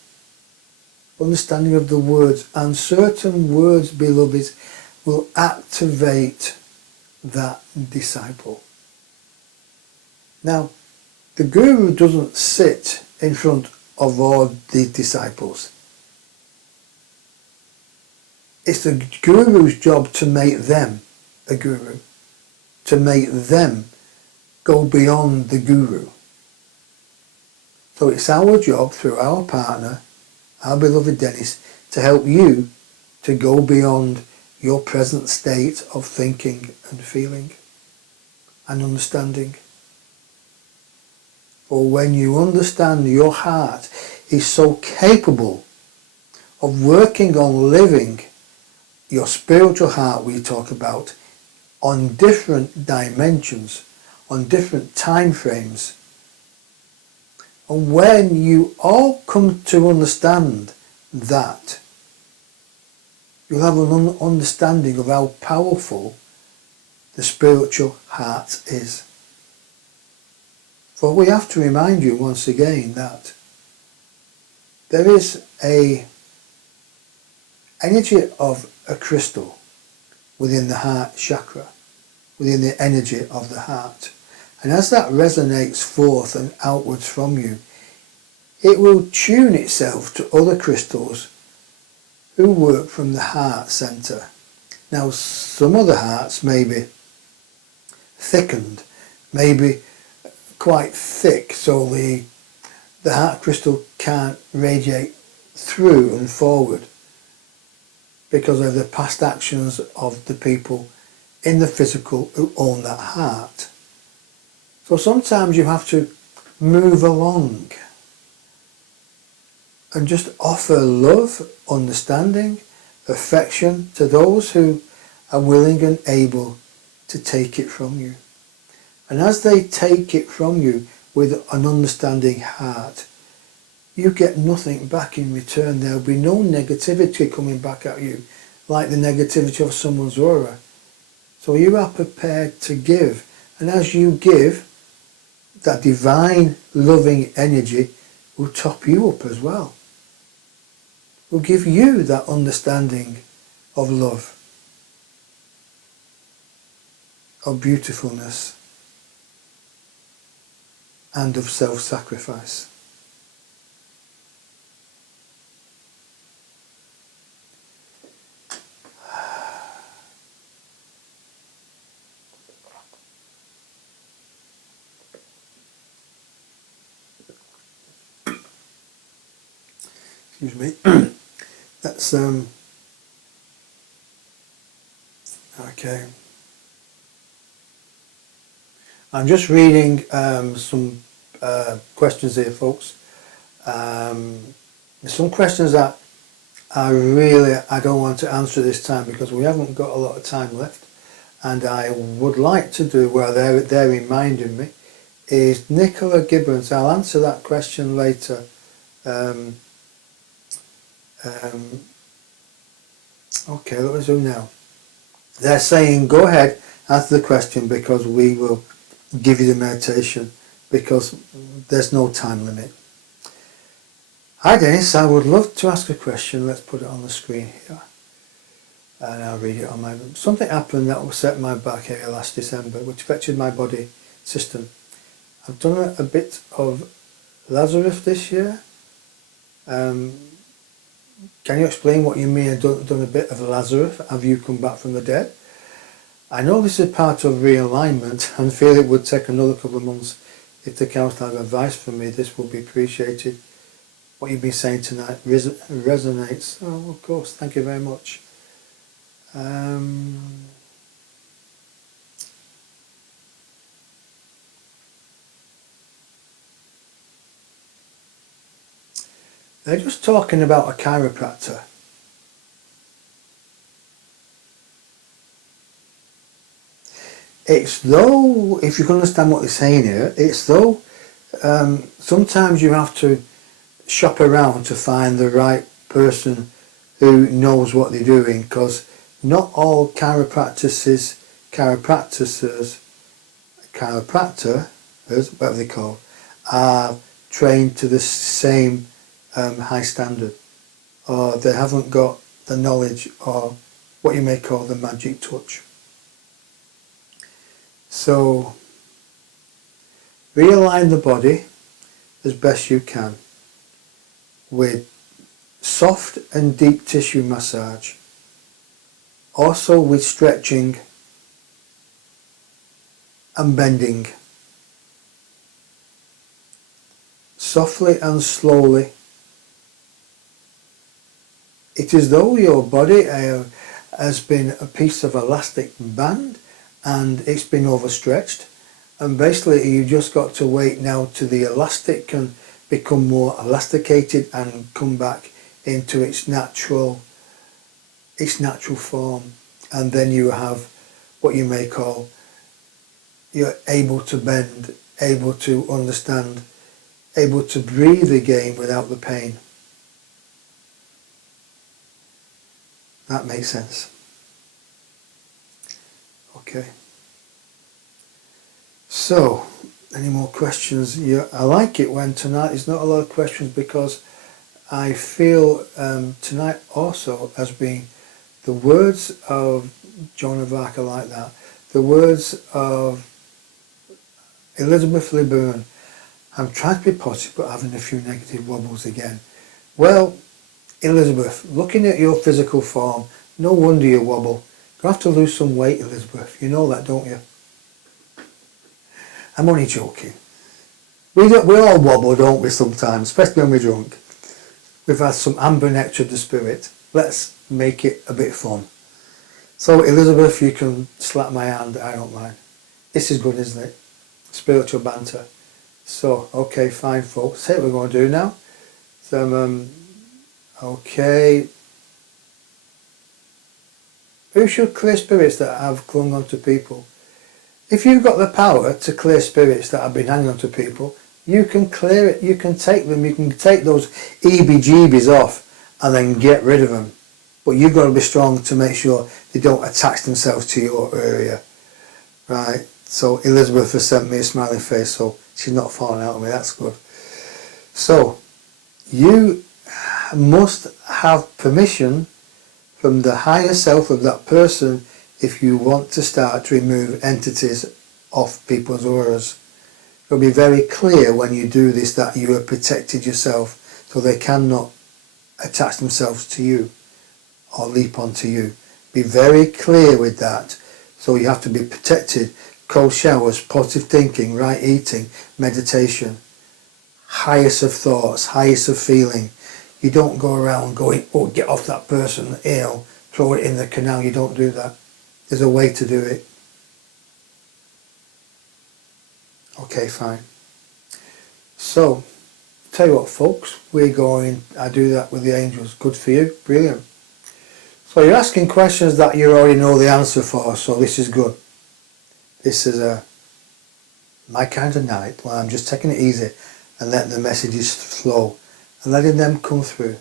Understanding of the words. And certain words, beloveds, will activate that disciple. Now, the guru doesn't sit in front of all the disciples. It's the guru's job to make them a guru, to make them go beyond the guru. So it's our job through our partner, our beloved Denis, to help you to go beyond your present state of thinking and feeling and understanding. For when you understand, your heart is so capable of working on living your spiritual heart, we talk about, on different dimensions, on different time frames. And when you all come to understand that, you'll have an understanding of how powerful the spiritual heart is. For we have to remind you once again that there is a energy of a crystal within the heart chakra, within the energy of the heart. And as that resonates forth and outwards from you, it will tune itself to other crystals who work from the heart center, Now some other hearts may be thickened, maybe quite thick, so the heart crystal can't radiate through and forward because of the past actions of the people in the physical who own that heart. So sometimes you have to move along and just offer love, understanding, affection to those who are willing and able to take it from you. And as they take it from you with an understanding heart, you get nothing back in return. There'll be no negativity coming back at you like the negativity of someone's aura. So you are prepared to give. And as you give, that divine loving energy will top you up as well. Will give you that understanding of love, of beautifulness, and of self-sacrifice. Excuse me. That's okay. I'm just reading some questions here, folks. There's some questions that I don't want to answer this time because we haven't got a lot of time left, and I would like to do, well, they're reminding me, is Nicola Gibbons. I'll answer that question later. Okay, let us do now. They're saying go ahead, answer the question, because we will give you the meditation, because there's no time limit. Hi Denis, I would love to ask a question. Let's put it on the screen here and I'll read it on my... Something happened that was set my back here last December which affected my body system. I've done a bit of Lazarus this year. Can you explain what you mean? I've done a bit of Lazarus. Have you come back from the dead? I know this is part of realignment and feel it would take another couple of months. If the council have advice for me, this will be appreciated. What you've been saying tonight resonates. Oh, of course, thank you very much. They're just talking about a chiropractor. It's though, if you can understand what they're saying here, it's though sometimes you have to shop around to find the right person who knows what they're doing, because not all chiropractors, whatever they call, are trained to the same high standard, or they haven't got the knowledge or what you may call the magic touch. So realign the body as best you can with soft and deep tissue massage, also with stretching and bending, softly and slowly. It is though your body has been a piece of elastic band and it's been overstretched, and basically you just got to wait now till the elastic can become more elasticated and come back into its natural form, and then you have what you may call, you're able to bend, able to understand, able to breathe again without the pain. That makes sense. Okay. So, any more questions? Yeah, I like it when tonight there's not a lot of questions, because I feel tonight also has been the words of Joan of Arc are like that. The words of Elizabeth LeBurn. I'm trying to be positive but having a few negative wobbles again. Well, Elizabeth, looking at your physical form, no wonder you wobble, You have to lose some weight, Elizabeth. You know that, don't you? I'm only joking. We all wobble, don't we, sometimes, especially when we're drunk. We've had some amber nectar of the spirit. Let's make it a bit fun. So, Elizabeth, you can slap my hand, I don't mind. This is good, isn't it? Spiritual banter. So, okay, fine, folks. Here's what we're going to do now. So, okay. Who should clear spirits that have clung on to people? If you've got the power to clear spirits that have been hanging on to people, you can clear it, you can take them, you can take those EBGBs off and then get rid of them. But you've got to be strong to make sure they don't attach themselves to your area. Right, so Elizabeth has sent me a smiley face, so she's not falling out on me, that's good. So, you must have permission from the higher self of that person if you want to start to remove entities off people's auras. It'll be very clear when you do this that you have protected yourself so they cannot attach themselves to you or leap onto you. Be very clear with that. So you have to be protected. Cold showers, positive thinking, right eating, meditation, highest of thoughts, highest of feeling. You don't go around going, oh, get off that person, throw it in the canal. You don't do that. There's a way to do it. Okay, fine. So, tell you what, folks, I do that with the angels. Good for you. Brilliant. So you're asking questions that you already know the answer for, so this is good. This is my kind of night where I'm just taking it easy and letting the messages flow and letting them come through.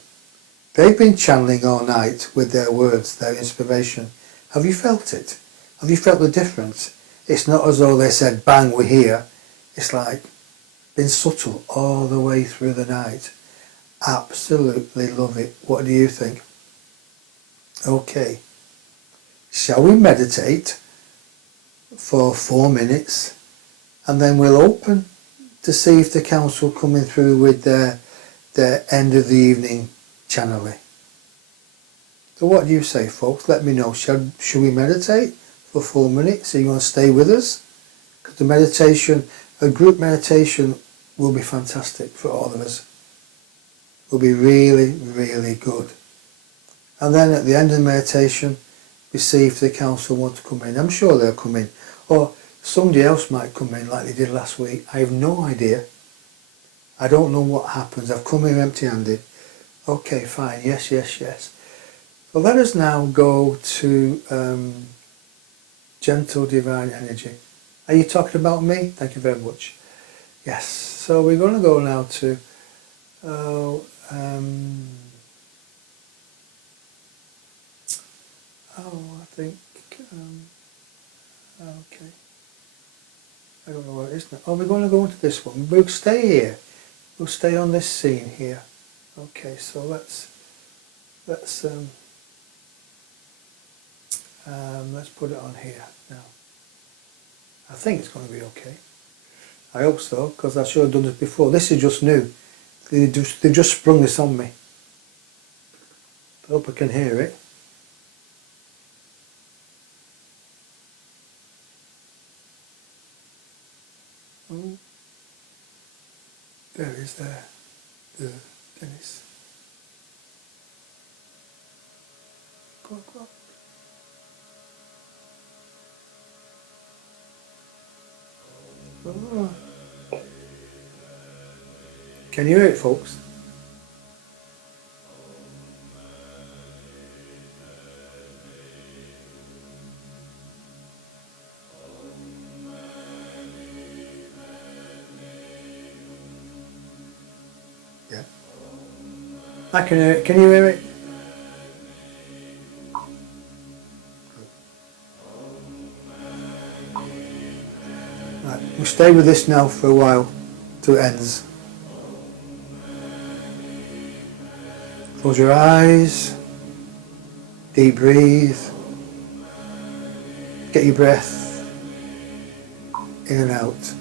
They've been channeling all night with their words, their inspiration. Have you felt it? Have you felt the difference? It's not as though they said, bang, we're here. It's like been subtle all the way through the night. Absolutely love it. What do you think? Okay. Shall we meditate for 4 minutes and then we'll open to see if the council coming through with their end of the evening channeling. So what do you say, folks? Let me know. Should we meditate for 4 minutes? Are you going to stay with us? Because the meditation, a group meditation, will be fantastic for all of us. Will be really, really good. And then at the end of the meditation, we see if the council want to come in. I'm sure they'll come in. Or somebody else might come in like they did last week. I have no idea. I don't know what happens. I've come here empty-handed. Okay, fine. Yes, yes, yes. So let us now go to gentle divine energy. Are you talking about me? Thank you very much. Yes. So we're going to go now to I think okay. I don't know where it is now. Oh, we're going to go into this one. We'll stay here. We'll stay on this scene here. Okay, so let's put it on here now. I think it's going to be okay. I hope so, because I should have done this before. This is just new. They just sprung this on me. I hope I can hear it. Oh, there is the Denis. Go on, go on. Oh. Can you hear it, folks? Yeah. I can hear it. Can you hear it? Right. We'll stay with this now for a while till it ends. Close your eyes, deep breathe, get your breath in and out.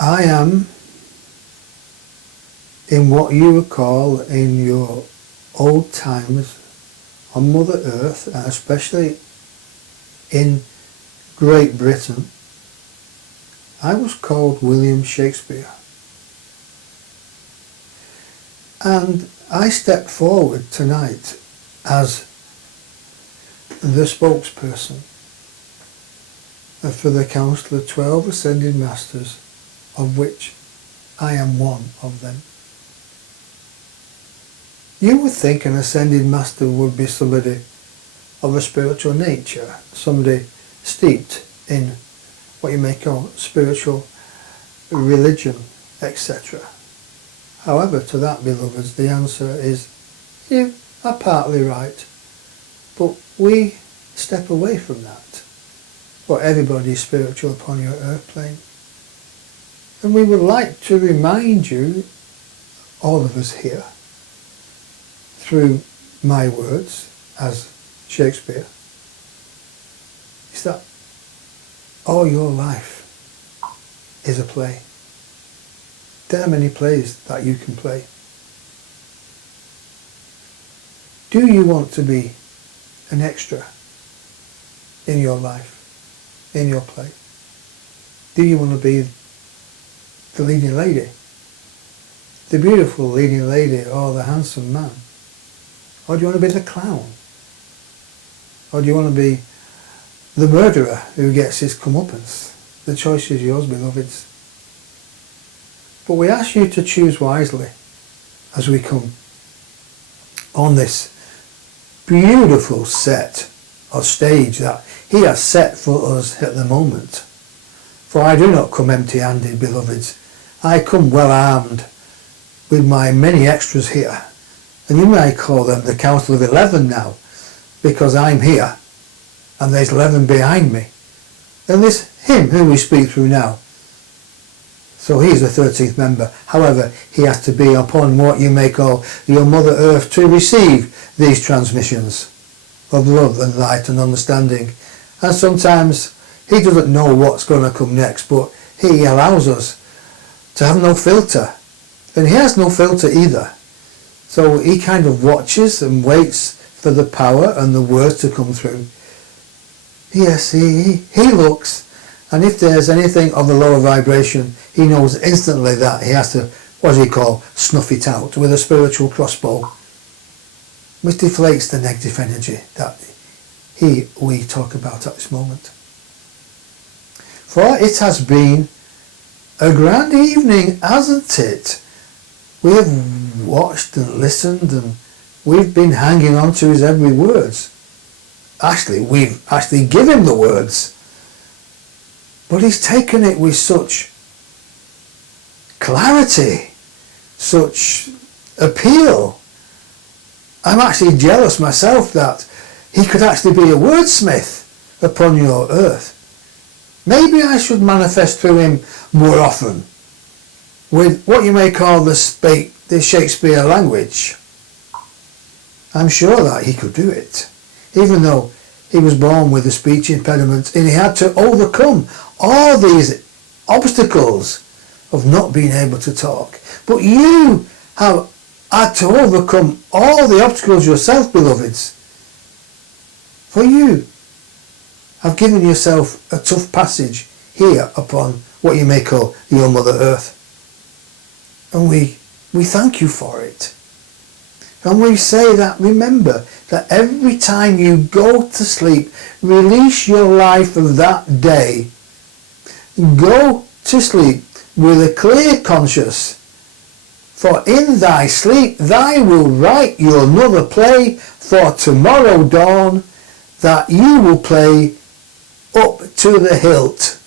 I am in what you would call in your old times on Mother Earth, and especially in Great Britain, I was called William Shakespeare. And I stepped forward tonight as the spokesperson for the Council of 12 Ascended Masters, of which I am one of them. You would think an Ascended Master would be somebody of a spiritual nature, somebody steeped in what you may call spiritual religion, etc. However, to that, beloveds, the answer is, you are partly right, but we step away from that. For everybody is spiritual upon your earth plane. And we would like to remind you, all of us here, through my words as Shakespeare, is that all your life is a play. There are many plays that you can play. Do you want to be an extra in your life, in your play? Do you want to be the leading lady, the beautiful leading lady, or the handsome man? Or do you want to be the clown? Or do you want to be the murderer who gets his comeuppance? The choice is yours, beloveds. But we ask you to choose wisely as we come on this beautiful set or stage that he has set for us at the moment. For I do not come empty-handed, beloveds. I come well armed with my many extras here. And you may call them the Council of 11 now, because I'm here and there's 11 behind me. And there's him who we speak through now. So he's the 13th member. However, he has to be upon what you may call your Mother Earth to receive these transmissions of love and light and understanding. And sometimes he doesn't know what's going to come next, but he allows us to have no filter. And he has no filter either. So he kind of watches and waits for the power and the words to come through. Yes, he looks. And if there's anything of a lower vibration, he knows instantly that he has to, what do you call, snuff it out with a spiritual crossbow, which deflates the negative energy that we talk about at this moment. For it has been a grand evening, hasn't it? We have watched and listened, and we've been hanging on to his every words. Actually, we've actually given him the words. But he's taken it with such clarity, such appeal. I'm actually jealous myself that he could actually be a wordsmith upon your earth. Maybe I should manifest through him more often with what you may call the Shakespeare language. I'm sure that he could do it, even though he was born with a speech impediment and he had to overcome all these obstacles of not being able to talk. But you have had to overcome all the obstacles yourself, beloveds. For you have given yourself a tough passage here upon what you may call your Mother Earth. And we thank you for it. And we say that, remember, that every time you go to sleep, release your life of that day. Go to sleep with a clear conscience, for in thy sleep thou will write your another play for tomorrow dawn, that you will play up to the hilt.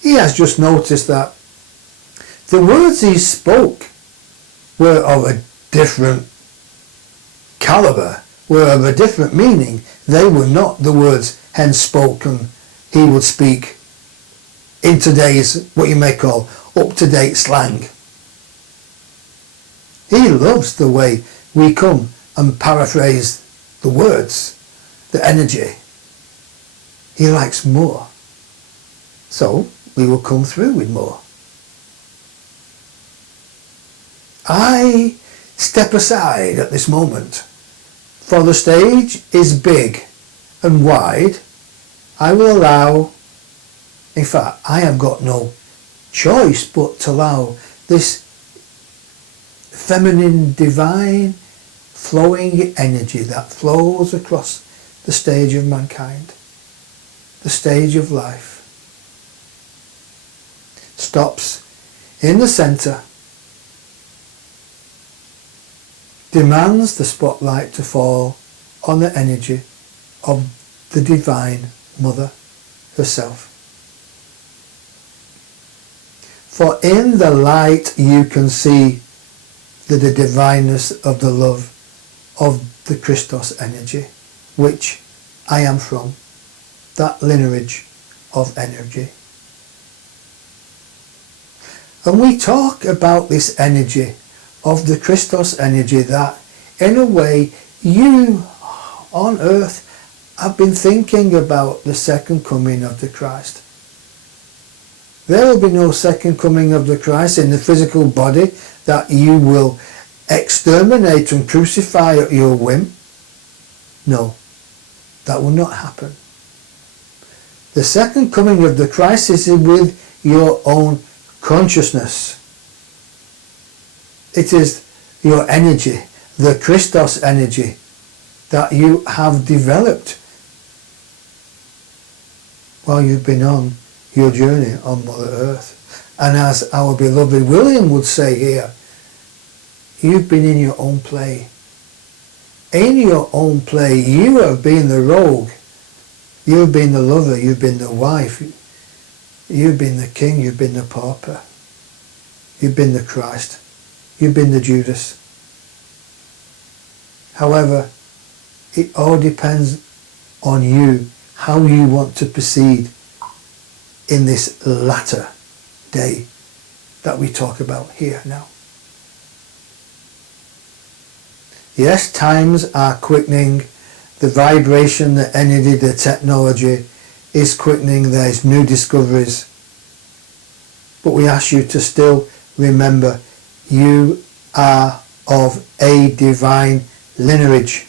He has just noticed that the words he spoke were of a different caliber, were of a different meaning. They were not the words hence spoken he would speak in today's, what you may call, up-to-date slang. He loves the way we come and paraphrase the words, the energy. He likes more. So we will come through with more. I step aside at this moment, for the stage is big and wide. I will allow, in fact, I have got no choice but to allow this feminine, divine, flowing energy that flows across the stage of mankind, the stage of life, stops in the centre, demands the spotlight to fall on the energy of the Divine Mother herself. For in the light you can see the divineness of the love of the Christos energy, which I am from, that lineage of energy. And we talk about this energy of the Christos energy that, in a way, you on earth have been thinking about the second coming of the Christ. There will be no second coming of the Christ in the physical body that you will exterminate and crucify at your whim. No, that will not happen. The second coming of the Christ is with your own consciousness. It is your energy, the Christos energy, that you have developed while you've been on your journey on Mother Earth. And as our beloved William would say here, you've been in your own play. In your own play, you have been the rogue. You've been the lover, you've been the wife, you've been the king, you've been the pauper, you've been the Christ, you've been the Judas. However, it all depends on you, how you want to proceed in this latter day that we talk about here now. Yes, times are quickening. The vibration, the energy, the technology is quickening. There's new discoveries. But we ask you to still remember you are of a divine lineage.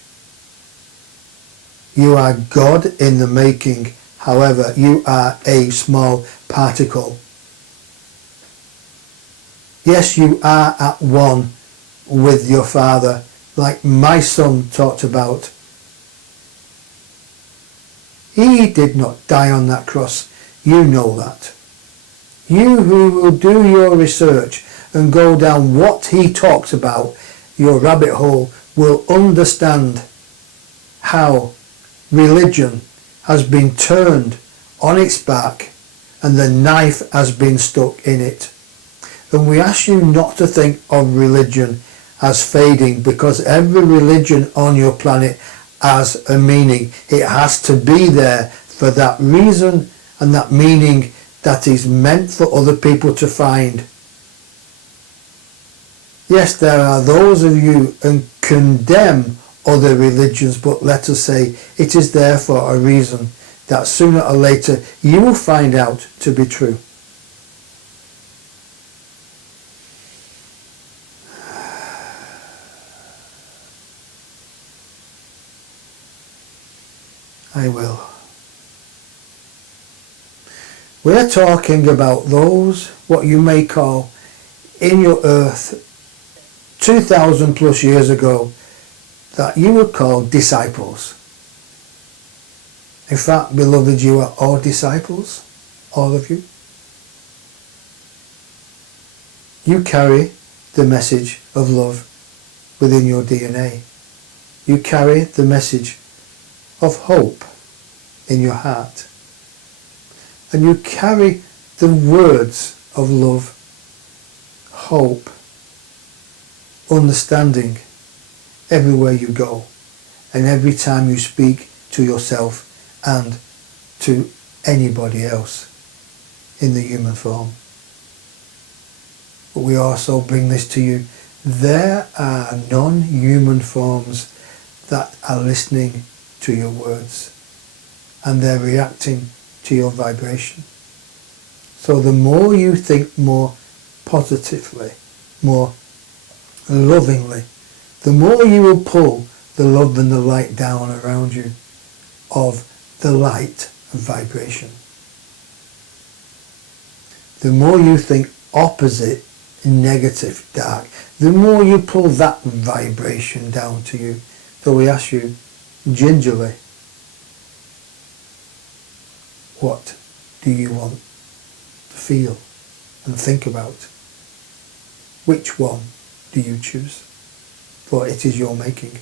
You are God in the making. However, you are a small particle. Yes, you are at one with your Father, like my son talked about. He did not die on that cross. You know that. You who will do your research and go down what he talks about, your rabbit hole, will understand how religion has been turned on its back and the knife has been stuck in it. And we ask you not to think of religion as fading, because every religion on your planet has a meaning. It has to be there for that reason and that meaning that is meant for other people to find. Yes, there are those of you who condemn other religions, but let us say it is there for a reason that sooner or later you will find out to be true. I will. We're talking about those, what you may call, in your earth, 2,000 plus years ago, that you would call disciples. In fact, beloved, you are all disciples, all of you. You carry the message of love within your DNA. You carry the message of hope in your heart. And you carry the words of love, hope, understanding everywhere you go and every time you speak to yourself and to anybody else in the human form. But we also bring this to you. There are non-human forms that are listening to your words and they're reacting to your vibration. So the more you think more positively, more lovingly, the more you will pull the love and the light down around you of the light of vibration. The more you think opposite, negative, dark, the more you pull that vibration down to you. So we ask you gingerly, what do you want to feel and think about? Which one do you choose? For it is your making.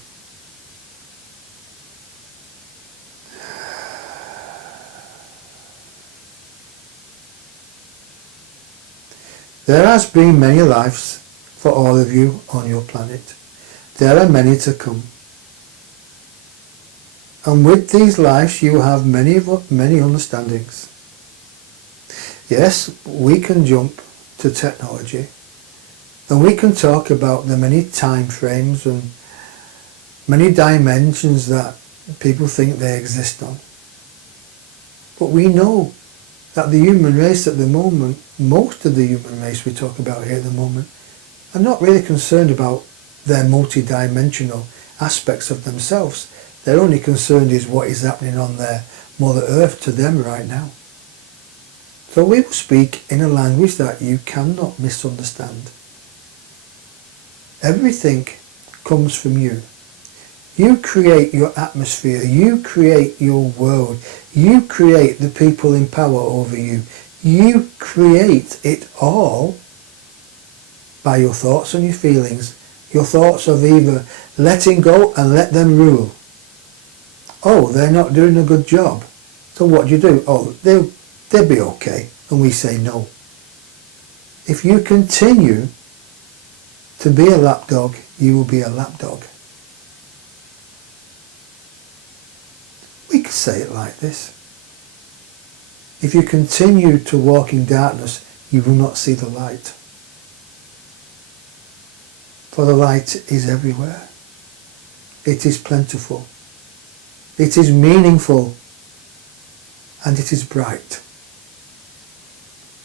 There has been many lives for all of you on your planet. There are many to come. And with these lives you have many understandings. Yes, we can jump to technology and we can talk about the many time frames and many dimensions that people think they exist on. But we know that the human race at the moment, most of the human race we talk about here at the moment, are not really concerned about their multi-dimensional aspects of themselves. Their only concern is what is happening on their Mother Earth to them right now. So we will speak in a language that you cannot misunderstand. Everything comes from you. You create your atmosphere, you create your world, you create the people in power over you. You create it all by your thoughts and your feelings. Your thoughts of either letting go and let them rule. Oh, they're not doing a good job. So what do? Oh, they'll be okay. And we say no. If you continue to be a lapdog, you will be a lapdog. We could say it like this. If you continue to walk in darkness, you will not see the light. For the light is everywhere. It is plentiful. It is meaningful. And it is bright.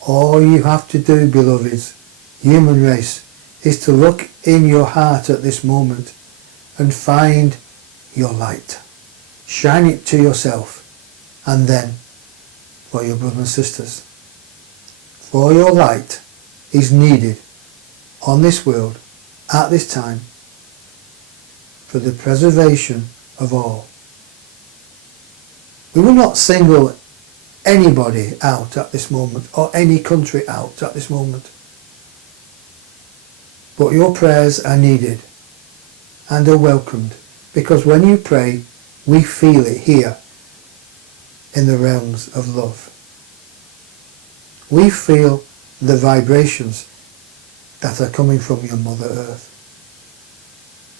All you have to do, beloveds, human race, is to look in your heart at this moment and find your light. Shine it to yourself, and then for your brothers and sisters. For your light is needed on this world at this time for the preservation of all. We will not single anybody out at this moment or any country out at this moment. But your prayers are needed and are welcomed, because when you pray, we feel it here in the realms of love. We feel the vibrations that are coming from your Mother Earth.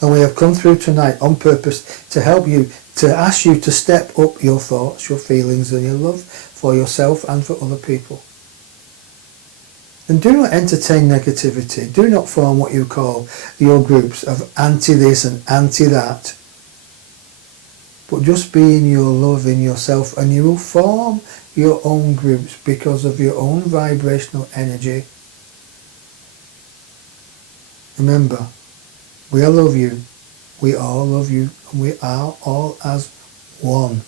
And we have come through tonight on purpose to help you, to ask you to step up your thoughts, your feelings and your love for yourself and for other people. And do not entertain negativity. Do not form what you call your groups of anti-this and anti-that. But just be in your love in yourself, and you will form your own groups because of your own vibrational energy. Remember, we all love you, we all love you, and we are all as one.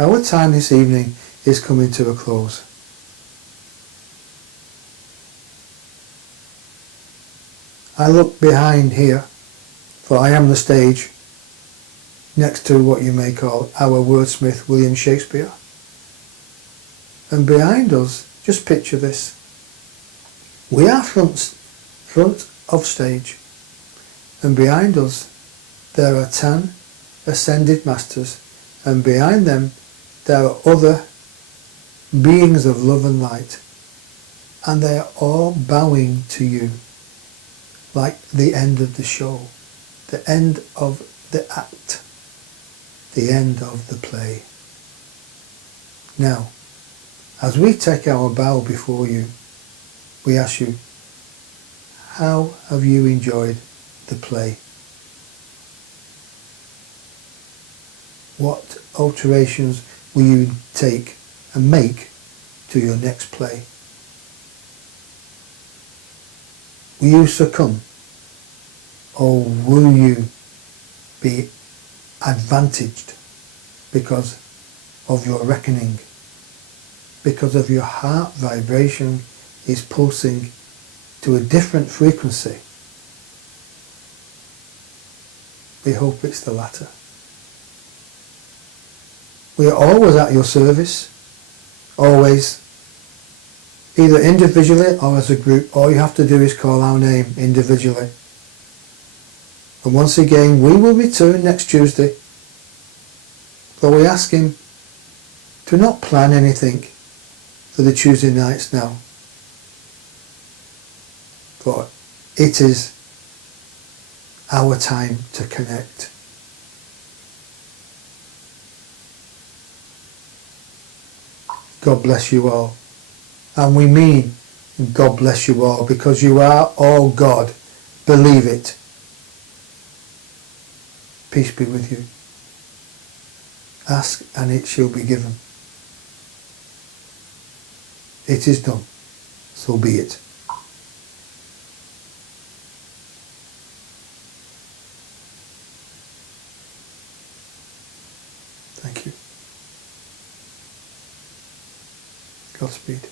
Our time this evening is coming to a close. I look behind here, for I am the stage, next to what you may call our wordsmith William Shakespeare. And behind us, just picture this. We are front of stage, and behind us there are 10 ascended masters, and behind them there are other beings of love and light, and they are all bowing to you, like the end of the show, the end of the act, the end of the play. Now, as we take our bow before you, we ask you, how have you enjoyed the play? What alterations will you take and make to your next play? Will you succumb, or will you be advantaged because of your reckoning, because of your heart vibration is pulsing to a different frequency? We hope it's the latter. We are always at your service, always, either individually or as a group. All you have to do is call our name individually. And once again, we will return next Tuesday. But we ask him to not plan anything for the Tuesday nights now. For it is our time to connect. God bless you all. And we mean God bless you all, because you are all God. Believe it. Peace be with you. Ask and it shall be given. It is done. So be it. Thank you. Godspeed.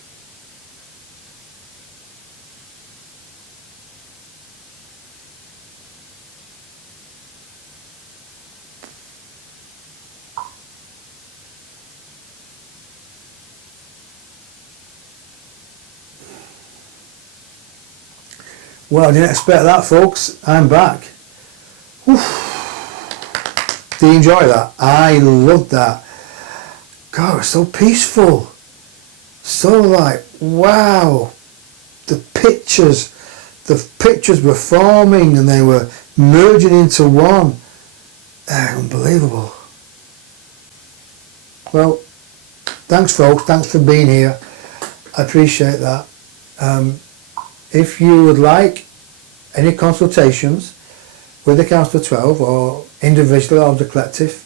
Well, I didn't expect that, folks. I'm back. Oof. Do you enjoy that? I loved that. God, it was so peaceful. So like, wow. The pictures were forming and they were merging into one. Unbelievable. Well, thanks folks. Thanks for being here. I appreciate that. If you would like any consultations with the Council of 12 or individually or the collective,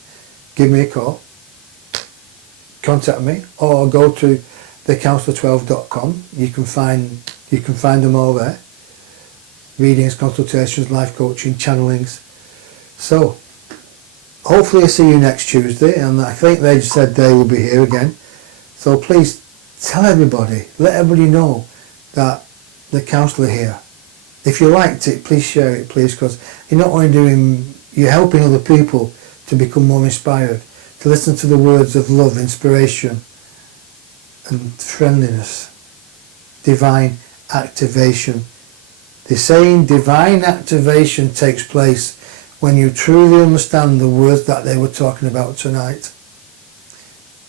give me a call, contact me, or go to thecouncil12.com. You can find them all there. Readings, consultations, life coaching, channelings. So hopefully I see you next Tuesday, and I think they said they will be here again. So please tell everybody, let everybody know that the counsellor here. If you liked it, please share it, please, because you're not only you're helping other people to become more inspired, to listen to the words of love, inspiration and friendliness, divine activation. They're saying divine activation takes place when you truly understand the words that they were talking about tonight.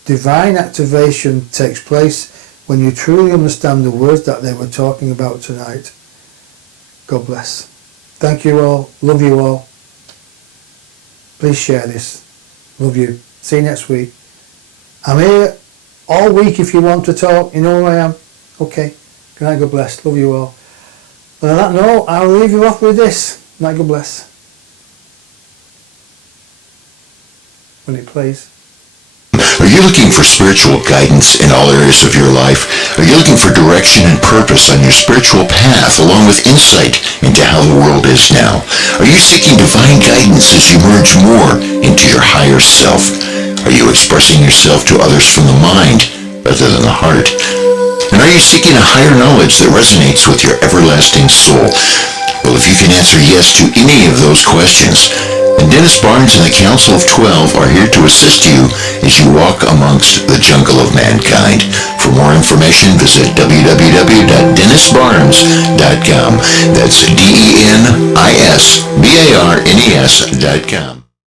Divine activation takes place when you truly understand the words that they were talking about tonight. God bless. Thank you all. Love you all. Please share this. Love you. See you next week. I'm here all week if you want to talk. You know who I am. Okay. Good night. God bless. Love you all. And on that note, I'll leave you off with this. Good night. God bless. When it plays. Are you looking for spiritual guidance in all areas of your life? Are you looking for direction and purpose on your spiritual path, along with insight into how the world is now? Are you seeking divine guidance as you merge more into your higher self? Are you expressing yourself to others from the mind rather than the heart? And are you seeking a higher knowledge that resonates with your everlasting soul? Well, if you can answer yes to any of those questions, then Denis Barnes and the Council of 12 are here to assist you as you walk amongst the jungle of mankind. For more information, visit www.denisbarnes.com. That's DenisBarnes.com.